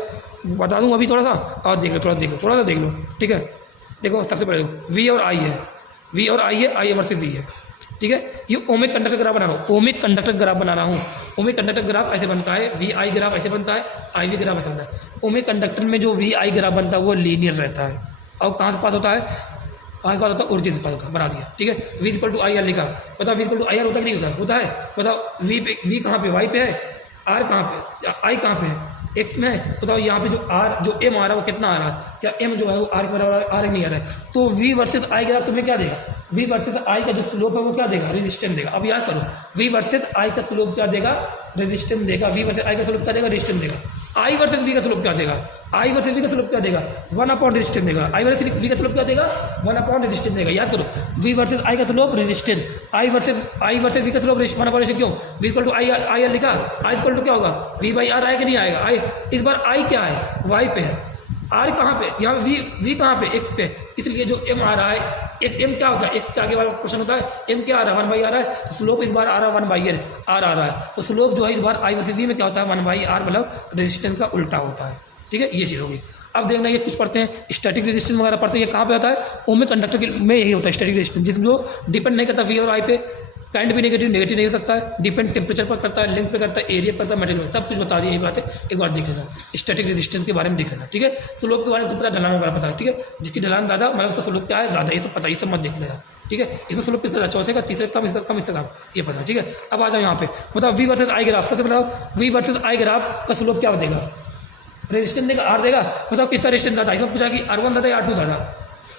बता दूँ अभी थोड़ा सा, और देख लो, थोड़ा सा देख लो। ठीक है, देखो सबसे पहले V और I है, V और I है, I वर्सेस V है। ठीक है, ये ओमिक कंडक्टर ग्राफ बना रहा हूँ, ओमिक कंडक्टर ग्राफ बना रहा हूँ। ओमिक कंडक्टर ग्राफ ऐसे बनता है, VI ग्राफ ऐसे बनता है, IV ग्राफ ऐसे बनता है। ओमिक कंडक्टर में जो VI ग्राफ बनता है वो लीनियर रहता है, और कहाँ से पास होता है, कहाँ से पास होता है, ओरिजिन से पास होता है, बना दिया। ठीक है, V = IR लिखा, बताओ V = IR होता है कि नहीं होता है, होता है, बताओ V कहाँ पे, Y पे है, R कहाँ पे, I कहाँ पे है, X में है, बताओ यहाँ पे जो R जो M आ रहा है वो कितना आ रहा है, क्या M जो है वो R के बराबर R नहीं आ रहा है, तो V वर्सेस I ग्राफ तुम्हें क्या देगा, V वर्सेस I का जो स्लोप है वो क्या देगा, रेजिस्टेंस देगा। अब याद करो, V वर्सेस I का स्लोप क्या देगा, रेजिस्टेंस देगा, V वर्सेस I का स्लोप क्या देगा, रेजिस्टेंस देगा। I वर्सेस V का स्लोप क्या देगा, I वर्सेस V का स्लोप क्या देगा, 1/, रेजिस्टेंस देगा। I वर्सेस V का स्लोप क्या देगा, 1/, रेजिस्टेंस देगा। याद करो, V वर्सेस I का slope resistance, I versus V का स्लोप 1/, क्यों, V = IR लिखा, I = क्या होगा, V/R आएगा नहीं आएगा, I इस बार I क्या है, Y पे है, R कहाँ पे, यहाँ V कहाँ पे, X पे, इसलिए जो M आ रहा है, एक M क्या होता है, X के आगे वाला क्वेश्चन होता है, M क्या आ रहा है, 1/R आ रहा है, तो स्लोप इस बार आ रहा है 1/R आ रहा है, तो स्लोप जो है इस बार I वर्सेस V में क्या होता है, 1/R, मतलब रेजिस्टेंस का उल्टा होता है। ठीक है, ये चीज़ होगी। अब देखना, ये कुछ पढ़ते हैं, स्टैटिक रेजिस्टेंस वगैरह पढ़ते हैं, ये कहाँ पे आता है, ओमिक कंडक्टर में यही होता है स्टैटिक रेजिस्टेंस, जिसमें जो डिपेंड नहीं करता V और I पे, करंट भी नेगेटिव नहीं हो सकता है, डिपेंड टेम्परेचर पर करता है, लेंथ पे करता है, एरिया पर करता है, मटेरियल, सब कुछ बता दिया, यही बात है। एक बार देख लेना, स्टैटिक रेजिस्टेंस के बारे में देख लेना। ठीक है, स्लोप के बारे में तो पता, ढलान वगैरह पता है। ठीक है, जिसकी ढलान ज़्यादा मतलब उसका स्लोप क्या है, ज़्यादा, ये तो पता, ये सब मत देख लेना। ठीक है, इसमें स्लोप किस तरह, चौथे का, तीसरे कम, इसका कम, इससे कम, ये पता है। ठीक है, अब आ जाओ यहाँ पे, बताओ V वर्सेस I ग्राफ, सबसे बताओ V वर्सेस I ग्राफ का स्लोप क्या देगा, रेजिस्टेंस देगा, R देगा। बताओ किसका रेजिस्टेंस ज़्यादा, इसमें पूछा कि R1 ज़्यादा या R2 ज़्यादा,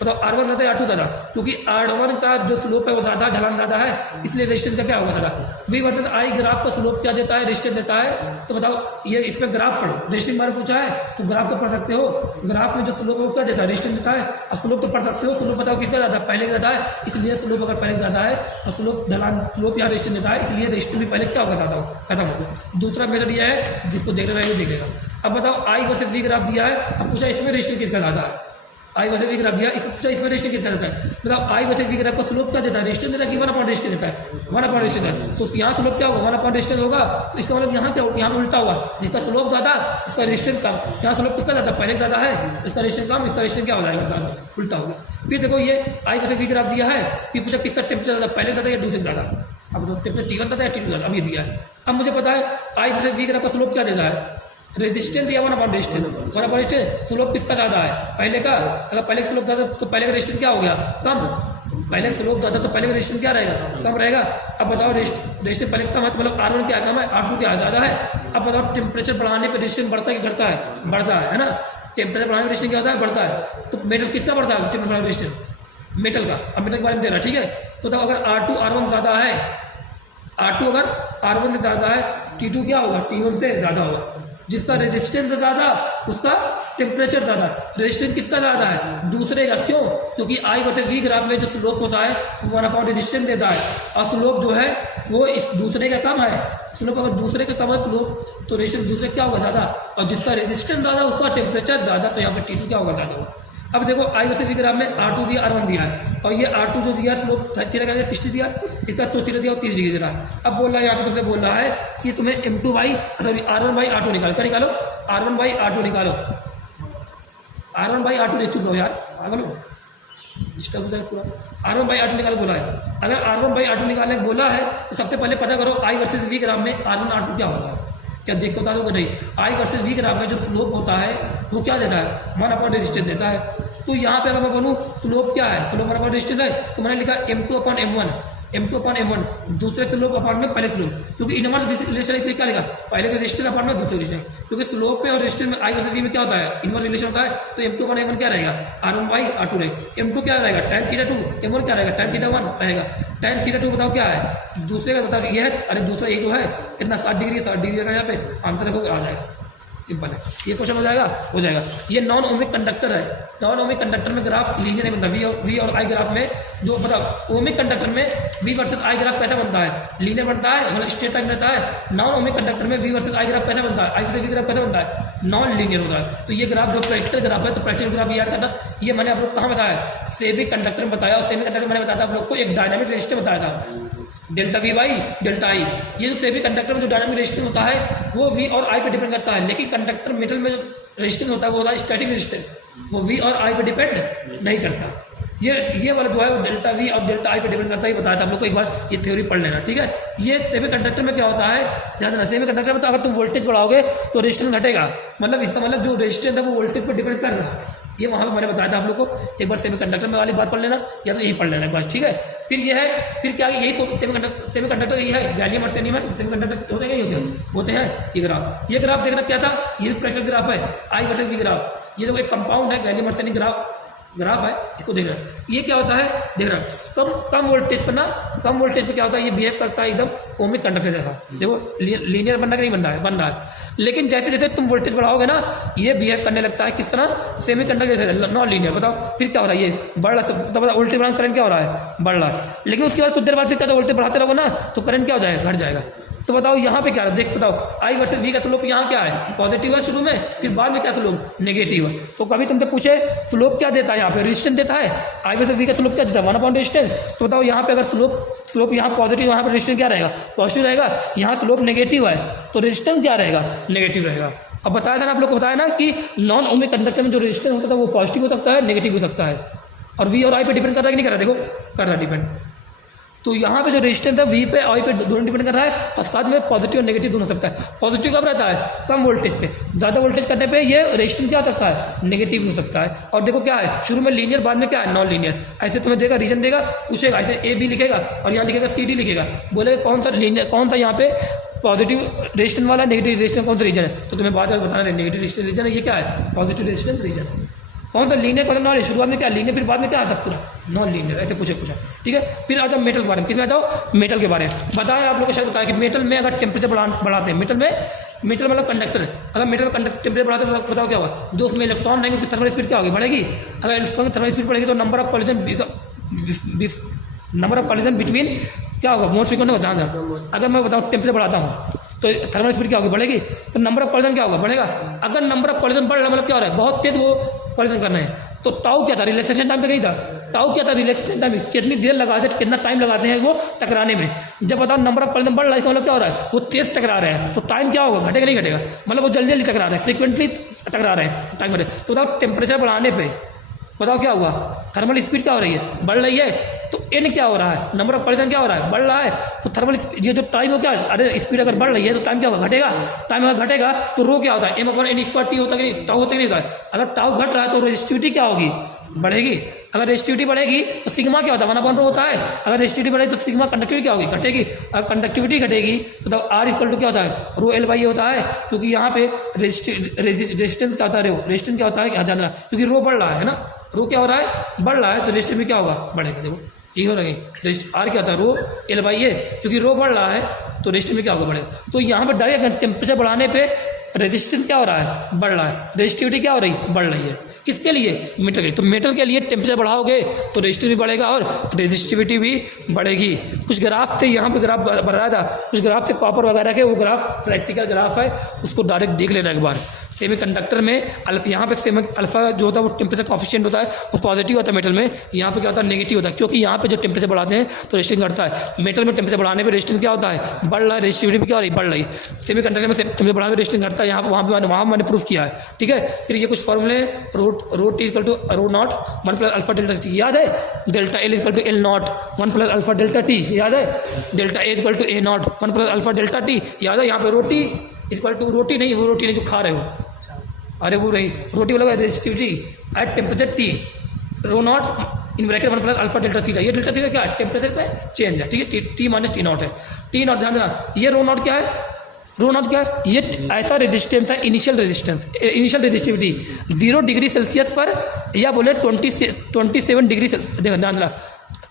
बताओ R1 ज़्यादा या R2 ज़्यादा, क्योंकि R1 का जो स्लोप है वो ज़्यादा, ढलान ज़्यादा है, इसलिए रेजिस्टेंस का क्या होगा ज़्यादा। V वर्सेस I ग्राफ का स्लोप क्या देता है, रेजिस्टेंस देता है, तो बताओ ये इसमें ग्राफ पढ़ो, रेजिस्टेंस बारे पूछा है तो ग्राफ तो पढ़ सकते हो, ग्राफ में जो स्लोप है वो क्या देता है, रेजिस्टेंस देता है, और स्लोप तो पढ़ सकते हो, स्लोप बताओ किसका ज़्यादा, पहले ज़्यादा है, इसलिए स्लोप अगर पहले ज़्यादा है और स्लोप ढलान, स्लोप यहाँ रेजिस्टेंस देता है, इसलिए रेजिस्टेंस भी पहले क्या होगा, ज़्यादा खत्म होगा। दूसरा मेथड यह है, जिसको देख रहे हैं वो देख लेगा। अब बताओ I वर्सेस V ग्राफ दिया है, अब पूछा इसमें रेजिस्टेंस किसका ज़्यादा है, आई वर्सेस वी ग्राफ दिया, इसमें रेजिस्टेंस कितना देता है, मतलब आई वर्सेस वी ग्राफ का स्लोप क्या देता है, रेजिस्टेंस देता है कि 1 अपॉन रेजिस्टेंस देता है, 1 अपॉन रेजिस्टेंस है। तो यहाँ स्लोप क्या होगा, 1 अपॉन रेजिस्टेंस होगा, तो इसका मतलब यहाँ क्या होगा, यहाँ उल्टा हुआ, जिसका स्लोप ज़्यादा इसका रेजिस्टेंस कम, यहाँ स्लोप कितना ज़्यादा, पहले ज़्यादा है, इसका रेजिस्टेंस कम, इसका रेजिस्टेंस क्या हो जाएगा, ज़्यादा, उल्टा होगा। फिर देखो ये आई वर्सेस वी ग्राफ दिया है, फिर पूछा किसका टेम्परेचर ज़्यादा, पहले ज़्यादा या दूसरे ज़्यादा, अब तो टेम्परेचर T1 ज़्यादा या T2 ज़्यादा, अब ये दिया है। अब मुझे पता है आई वर्सेस वी ग्राफ का स्लोप क्या देता है, रेजिस्टेंस या 1 upon resistance, 1 upon resistance, slope किसका ज़्यादा है, पहले का, अगर पहले स्लोप ज़्यादा तो पहले का रेजिस्टेंस क्या हो गया, कम, पहले स्लोप ज़्यादा तो पहले का रेजिस्टेंस क्या रहेगा, कम रहेगा। अब बताओ रेजिस्टेंस पहले कम है, मतलब R1 क्या कम है, R2 क्या ज़्यादा है। अब बताओ टेम्परेचर बढ़ाने पर रेजिस्टेंस बढ़ता है कि घटता है, बढ़ता है ना, टेम्परेचर बढ़ाने पर रेजिस्टेंस क्या होता है, बढ़ता है। तो मेटल किसका बढ़ता है, टेम्परेचर रेजिस्टेंस मेटल का। अब मेटल के बारे में दे रहा है, ठीक है। तो बताओ अगर R2 R1 ज़्यादा है, R2 अगर R1 से ज़्यादा है, T2 क्या होगा, T1 से ज़्यादा होगा। जिसका रेजिस्टेंस ज़्यादा उसका टेम्परेचर ज़्यादा। रेजिस्टेंस किसका ज़्यादा है, दूसरे का। क्यों, क्योंकि आई वर्सेस वी ग्राफ में जो स्लोप होता है वो 1 अपॉन रेजिस्टेंस देता है, और स्लोप जो है वो इस दूसरे का कम है। स्लोप अगर दूसरे का कम है स्लोप, तो रेजिस्टेंस दूसरे का क्या होगा, ज़्यादा, और जिसका रेजिस्टेंस ज़्यादा उसका टेम्परेचर ज़्यादा। तो यहाँ पर T2 क्या होगा, ज़्यादा होगा। अब देखो आई वर्सेस वी ग्राफ में R2 दिया, R1 दिया है, और ये R2 जो दिया स्लोप थीटा का 60 दिया, इसका तो थीटा दिया और 30 डिग्री दे रहा है। अब बोल रहा है यहाँ पे तुमसे बोल रहा है कि तुम्हें M2 by sorry R1 by R2 निकालो, क्या निकालो, R1 बाई R2 निकालो, R1 बाई R2 चुप लो यार, पागल हो, डिस्टर्ब हो जाए पूरा। R1 बाई R2 निकालो बोला है। अगर R1 बाई R2 निकालने को बोला है तो सबसे पहले पता करो आई वर्सेस वी ग्राफ में R1 R2 क्या होता है। क्या देख बता दो कि नहीं, आई वर्सेस वी ग्राफ में जो स्लोप होता है वो क्या देता है, 1 अपॉन रेजिस्टेंस देता है। तो यहाँ पे अगर मैं बोलूँ स्लोप क्या है, स्लोप 1 अपॉन रेजिस्टेंस है, तो मैंने लिखा M2 upon M1, M2 upon M1, दूसरे स्लोप अपॉन में पहले स्लोप, क्योंकि इनवर्स रिलेशन इसलिए क्या लिखा, पहले का रेजिस्टेंस अपॉन में दूसरे रिलेशन, क्योंकि स्लोप में और रेजिस्टेंस में आई वर्सेस वी में क्या होता है, इनवर्स रिलेशन होता है। तो M2 अपॉन M1 क्या रहेगा, R1 बाई R2 रहेगा। M2 क्या रहेगा, tan थीटा 2, M1 क्या रहेगा, tan थीटा 1 रहेगा। tan थीटा 2 बताओ क्या है, दूसरे का बताओ ये है, अरे दूसरा ये तो है, इतना 60 डिग्री का यहाँ पे आंसर आ जाएगा, सिंपल है। ये क्वेश्चन हो जाएगा। ये नॉन ओमिक कंडक्टर है, नॉन ओमिक कंडक्टर में ग्राफ लीनियर नहीं बनता। वी और आई ग्राफ में जो मतलब ओमिक कंडक्टर में वी वर्सेस आई ग्राफ कैसा बनता है, लीनियर बनता है, मतलब स्ट्रेट टाइम रहता है। नॉन ओमिक कंडक्टर में वी वर्सेस आई ग्राफ कैसा बनता है, आई वर्सेस वी ग्राफ कैसा बनता है, नॉन लीनियर होता है। तो ये ग्राफ जो प्रैक्टिकल ग्राफ है, तो प्रैक्टिकल ग्राफ याद करना, ये मैंने आप लोग कहाँ बताया, सेमी कंडक्टर में बताया। और सेमी कंडक्टर मैंने बताया था आप लोग को एक डायनामिक रेजिस्टेंस बताया था, डेल्टा वी बाई डेल्टा आई। ये जो सेमी कंडक्टर में जो डायनामिक रेजिस्टेंस होता है वो वी और आई पे डिपेंड करता है, लेकिन कंडक्टर मेटल में जो रेजिस्टेंस होता है वो होता है स्टैटिक रेजिस्टेंस, वो वी और आई पे डिपेंड नहीं करता। ये वाला जो है वो डेल्टा वी और डेल्टा आई पे डिपेंड करता है, बताया था आप लोग को, एक बार ये थ्योरी पढ़ लेना, ठीक है। ये सेमी कंडक्टर में क्या होता है, ध्यान देना, सेमी कंडक्टर में तो अगर तुम वोल्टेज बढ़ाओगे तो रेजिस्टेंस घटेगा, मतलब इसका मतलब जो रेजिस्टेंस है वो वोल्टेज पर डिपेंड कर रहा है। ये वहाँ पे मैंने बताया था आप लोग को, एक बार सेमी कंडक्टर में वाली बात पढ़ लेना, या तो यही पढ़ लेना एक बार, ठीक है। फिर ये है, फिर क्या यही सेमी कंडक्टर यही है, गैलियम आर्सेनियम है, सेमी कंडक्टर होते हैं, होते हैं। ये ग्राफ देखना क्या था, ये प्रैक्टिकल ग्राफ है, आई वर्सेस वी ग्राफ। ये जो एक कंपाउंड है गैलियम आर्सेनिक ग्राफ है, इसको देखना। ये क्या होता है, देखना, कम वोल्टेज पर ना, कम वोल्टेज पर क्या होता है, ये बिहेव करता है एकदम ओमिक कंडक्टर जैसा। देखो लीनियर बनना कि नहीं बन रहा है, लेकिन जैसे जैसे तुम वोल्टेज बढ़ाओगे ना, ये बिहेव करने लगता है किस तरह, सेमी कंडक्टर जैसे, नॉन लीनियर। बताओ फिर क्या हो रहा है, ये बढ़ रहा है, तो वोल्टेज बढ़ाने करंट क्या हो रहा है, बढ़ रहा है। लेकिन उसके बाद कुछ देर बाद फिर क्या, तो वोल्टेज बढ़ाते रहोगे ना तो करंट क्या हो जाएगा, घट जाएगा। तो बताओ यहाँ पे क्या है, देख बताओ, आई वर्सेस वी का स्लोप यहाँ क्या है, पॉजिटिव है शुरू में, फिर बाद में क्या स्लोप, नेगेटिव है। तो कभी तुमसे पूछे स्लोप क्या देता है, यहाँ पे रेजिस्टेंस देता है, आई वर्सेस वी का स्लोप क्या देता है, 1 अपॉन रेजिस्टेंस। तो बताओ यहाँ पे अगर स्लोप यहाँ पॉजिटिव, यहाँ पर रेजिस्टेंस क्या रहेगा, पॉजिटिव रहेगा, यहाँ स्लोप नेगेटिव है तो रेजिस्टेंस क्या रहेगा, नेगेटिव रहेगा। अब बताया था ना आप लोग को, बताया ना कि नॉन ओमिक कंडक्टर में जो रेजिस्टेंस होता है वो पॉजिटिव हो सकता है, नेगेटिव हो सकता है, और वी और आई पे डिपेंड कर रहा है कि नहीं कर रहा है, देखो कर रहा है डिपेंड। तो यहाँ पे जो रेजिस्टेंस है वी पे आई पे दोनों डिपेंड कर रहा है, और साथ में पॉजिटिव और नेगेटिव दोनों हो सकता है। पॉजिटिव कब रहता है, कम वोल्टेज पे, ज़्यादा वोल्टेज करने पे ये रेजिस्टेंस क्या हो सकता है, नेगेटिव हो सकता है। और देखो क्या है, शुरू में लीनियर, बाद में क्या है, नॉन लीनियर। ऐसे तुम्हें देगा, रीजन देगा, पूछेगा, ऐसे ए बी लिखेगा और यहाँ लिखेगा सी डी लिखेगा, बोलेगा कौन सा लीनियर, कौन सा यहाँ पे पॉजिटिव रेजिस्टेंस वाला, नेगेटिव रेजिस्टेंस कौन सा रीजन है। तो तुम्हें बात बताना है, नेगेटिव रेजिस्टेंस रीजन है, ये क्या है, पॉजिटिव रेजिस्टेंस रीजन है। कौन सा लीनियर, कौन सा नॉन, शुरुआत में क्या लीनियर, फिर बाद में क्या आ सकता पूरा नॉन लीनियर, ऐसे पूछा, ठीक है। फिर आ जाओ मेटल के बारे में, किसमें आ जाओ, मेटल के बारे में। बताया आप लोग को शायद बताया कि मेटल में अगर टेम्परेचर बढ़ाते हैं, मेटल मतलब कंडक्टर है, अगर मेटल में टेम्परेचर बढ़ाते हैं बताओ क्या होगा, जो उसमें इलेक्ट्रॉन रहेंगे उसकी थर्मल स्पीड क्या होगी, बढ़ेगी। अगर इलेक्ट्रॉन की थर्मल स्पीड बढ़ेगी तो नंबर ऑफ कॉलिजन बिटवीन क्या होगा, मोर फ्रीक्वेंट होगा, ध्यान। अगर मैं बताऊँ टेम्परेचर बढ़ाता हूँ तो थर्मल स्पीड क्या होगी, बढ़ेगी, तो नंबर ऑफ कॉलिजन क्या होगा, बढ़ेगा। अगर नंबर ऑफ कॉलिजन बढ़ रहा है मतलब क्या हो रहा है, बहुत तेज वो कॉलिजन करना है, तो टाउ क्या था, रिलैक्सेशन टाइम तो नहीं था। टाउ क्या था, रिलैक्सेशन टाइम, कितनी देर लगाते हैं, कितना टाइम लगाते हैं वो टकराने में। जब बताओ नंबर ऑफ पॉइंट बढ़ रहा है, इसका मतलब क्या हो रहा है, वो तेज टकरा रहे हैं, तो टाइम क्या होगा, घटेगा नहीं घटेगा, मतलब वो जल्दी जल्दी टकरा रहे हैं, फ्रिक्वेंटली टकरा रहे हैं, टाइम घटे। तो बताओ टेम्परेचर बढ़ाने पर बताओ क्या हुआ, थर्मल स्पीड क्या हो रही है, बढ़ रही है। तो एन क्या हो रहा है, नंबर ऑफ पॉइंट क्या हो रहा है, बढ़ रहा है। तो थर्मल ये जो टाइम हो क्या, अरे स्पीड अगर बढ़ रही है तो टाइम क्या होगा, घटेगा। टाइम अगर घटेगा तो रो क्या होता है, m/n² टी होता है कि नहीं, टाउ होता है कि नहीं होता है। अगर टाउ घट रहा है तो रेजिस्टिविटी क्या होगी, बढ़ेगी। अगर रेजिस्टिविटी बढ़ेगी तो सिग्मा क्या होता है, 1/ρ होता है। अगर रेजिस्टिविटी बढ़ेगी तो सिग्मा कंडक्टिविटी क्या होगी, घटेगी। अगर कंडक्टिविटी घटेगी तो तब R इक्वल टू क्या होता है, ρl/a होता है, क्योंकि यहाँ पे रेजिस्टेंस क्या होता है, रेजिस्टेंस क्या होता है, क्या जानना, क्योंकि रो बढ़ रहा है ना, रो क्या हो रहा है, बढ़ रहा है, तो रेजिस्टेंस में क्या होगा, बढ़ेगा। देखो ये हो रहा है, आर क्या होता है, ρl/a, क्योंकि रो बढ़ रहा है तो रेजिस्टेंस में क्या होगा, बढ़ेगा। तो यहाँ पर डायरेक्ट टेम्परेचर बढ़ाने पे रेजिस्टेंस क्या हो रहा है, बढ़ रहा है, रेजिस्टिविटी क्या हो रही, बढ़ रही है। किसके लिए, मेटल के लिए। तो मेटल के लिए टेम्परेचर बढ़ाओगे तो रेजिस्टिविटी भी बढ़ेगा और रेजिस्टिविटी भी बढ़ेगी। कुछ ग्राफ थे यहाँ पे, ग्राफ बताया था, कुछ ग्राफ थे कॉपर वगैरह के, वो ग्राफ प्रैक्टिकल ग्राफ है, उसको डायरेक्ट देख लेना एक बार। सेमी कंडक्टर में यहाँ पे सेमी अल्फा जो होता है वो टेम्परेचर कॉफिशिएंट होता है, वो पॉजिटिव होता है मेटल में। यहाँ पे क्या होता है, नेगेटिव होता है, क्योंकि यहाँ पे जो टेम्परेचर बढ़ाते हैं तो रेजिस्टेंस घटता है। मेटल में टेम्परेचर बढ़ाने पे रेजिस्टेंस क्या होता है, बढ़ रहा है, रेजिस्टिविटी भी क्या हो रही, बढ़ रही है। सेमी कंडक्टर में टेम्परेचर बढ़ाने पे रेजिस्टेंस घटता है, यहाँ पर वहाँ मैंने प्रूफ किया है, ठीक है। फिर ये कुछ फॉर्मूले, rho T equal to ρ0 1 plus alpha delta T, याद है। Delta L equal to L0 1 plus alpha delta T, याद है। Delta A equal to A0 1 plus alpha delta T, याद है। यहाँ पे रोटी इक्वल टू, रोटी नहीं, वो रोटी नहीं जो खा रहे हो, अरे वो रही रोटी वाला resistivity at temperature T, ρ0 in bracket 1 plus alpha delta theta. ये डेल्टा थीटा क्या है, टेम्परेचर पे चेंज है, ठीक है। टी माइनस T0 है, T0 ध्यान देना। ये ρ0 क्या है, ρ0 क्या है, ये ऐसा रेजिस्टेंस है, initial resistance, initial resistivity 0 degree Celsius पर, या बोले 27 डिग्री, देखो ध्यान देना,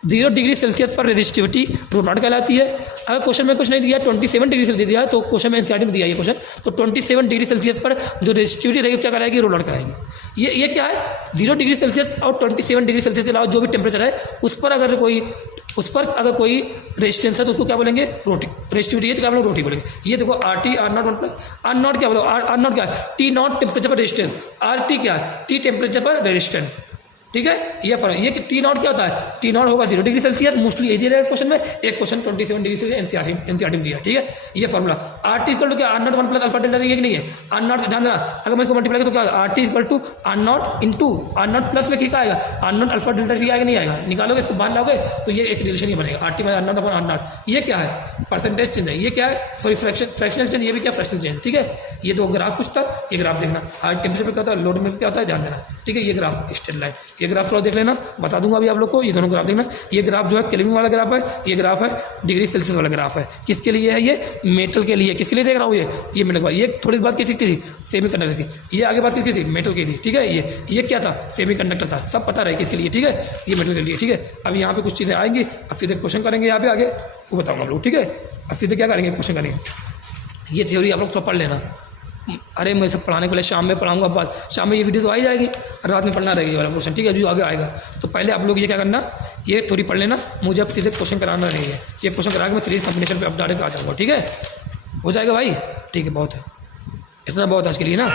0 डिग्री सेल्सियस पर रेजिस्टिविटी ρ0 कहलाती है। अगर क्वेश्चन में कुछ नहीं दिया, 27 डिग्री सेल्सियस दिया है, तो क्वेश्चन में एनसीईआरटी में दिया ये क्वेश्चन, तो 27 डिग्री सेल्सियस पर जो रेजिस्टिविटी रहेगी क्या कराएगी, ρ0 कराएगी। ये क्या है, 0 डिग्री सेल्सियस और 27 डिग्री सेल्सियस के अलावा जो भी टेम्परेचर है उस पर अगर कोई रेजिस्टेंस है तो उसको क्या बोलेंगे, रोटी। रेजिस्टिविटी है तो क्या बोलेंगे, रोटी बोलेंगे। ये देखो R0 1 प्लस R0 क्या बोलो, R0 क्या है, T0 टेम्परेचर पर रेजिस्टेंस, RT क्या है, T टेम्परेचर पर रेजिस्टेंस, ठीक है। ये फर्क, ये T0 क्या होता है, T0 होगा 0 डिग्री सेल्सियस, मोस्टली ये दिया क्वेश्चन में, एक क्वेश्चन 27 डिग्री सेल्सियस एनसीईआरटी में दिया, ठीक है। ये फॉर्मूला RT इक्वल टू क्या, R0 1 प्लस अल्फा डेल्टा, ये नहीं है R0, ध्यान देना। अगर मैं इसको मल्टीप्लाई तो क्या RT equal to R0 into R0 plus में क्या आएगा, R0 अल्फा डेल्टा टी आएगा, नहीं आएगा, निकालोगे इसको बाहर लाओगे तो ये एक रिलेशन ही बनेगा, RT minus R0 upon R0। ये क्या है, परसेंटेज चेंज है, ये क्या है, सॉरी फ्रैक्शनल चेंज, ये भी क्या फ्रैक्शनल चेंज, ठीक है। ये दो ग्राफ कुछ था, ये ग्राफ देखना, हाई टेम्परेचर पर क्या होता है, लोड में क्या होता है, ध्यान देना, ठीक है। ये ग्राफ स्ट्रेट लाइन, ये ग्राफ थोड़ा देख लेना, बता दूंगा अभी आप लोग को, ये दोनों ग्राफ देखना। ये ग्राफ जो है केल्विन वाला ग्राफ है, ये ग्राफ है डिग्री सेल्सियस वाला ग्राफ है। किसके लिए है, ये मेटल के लिए। किसके लिए देख रहा हूँ, ये मेटल का। ये थोड़ी बात किसी की थी, सेमी कंडक्टर थी। ये आगे बात किसकी थी, मेटल की थी, ठीक है। ये क्या था, सेमी कंडक्टर था, सब पता रहे किसके लिए, ठीक है। ये मेटल के लिए, ठीक है। अब यहाँ पे कुछ चीज़ें आएंगी, अब सीधे क्वेश्चन करेंगे यहाँ पे आगे, वो बताऊँगा आप लोग, ठीक है। अब सीधे क्या करेंगे, क्वेश्चन करेंगे। ये थ्योरी आप लोग सब पढ़ लेना। अरे मैं सब पढ़ाने के लिए शाम में पढ़ाऊंगा, बाद शाम में ये वीडियो तो आ ही जाएगी, रात में पढ़ना रहेगी वाला क्वेश्चन, ठीक है। जो आगे आएगा तो पहले आप लोग ये क्या करना, ये थोड़ी पढ़ लेना, मुझे अब सीधे क्वेश्चन कराना नहीं है। ये क्वेश्चन करा के मैं सीरीज कॉम्बिनेशन पे अब डायरेक्ट आ जाऊँगा, ठीक है। हो जाएगा भाई, ठीक है, बहुत है, इतना बहुत आज के लिए ना।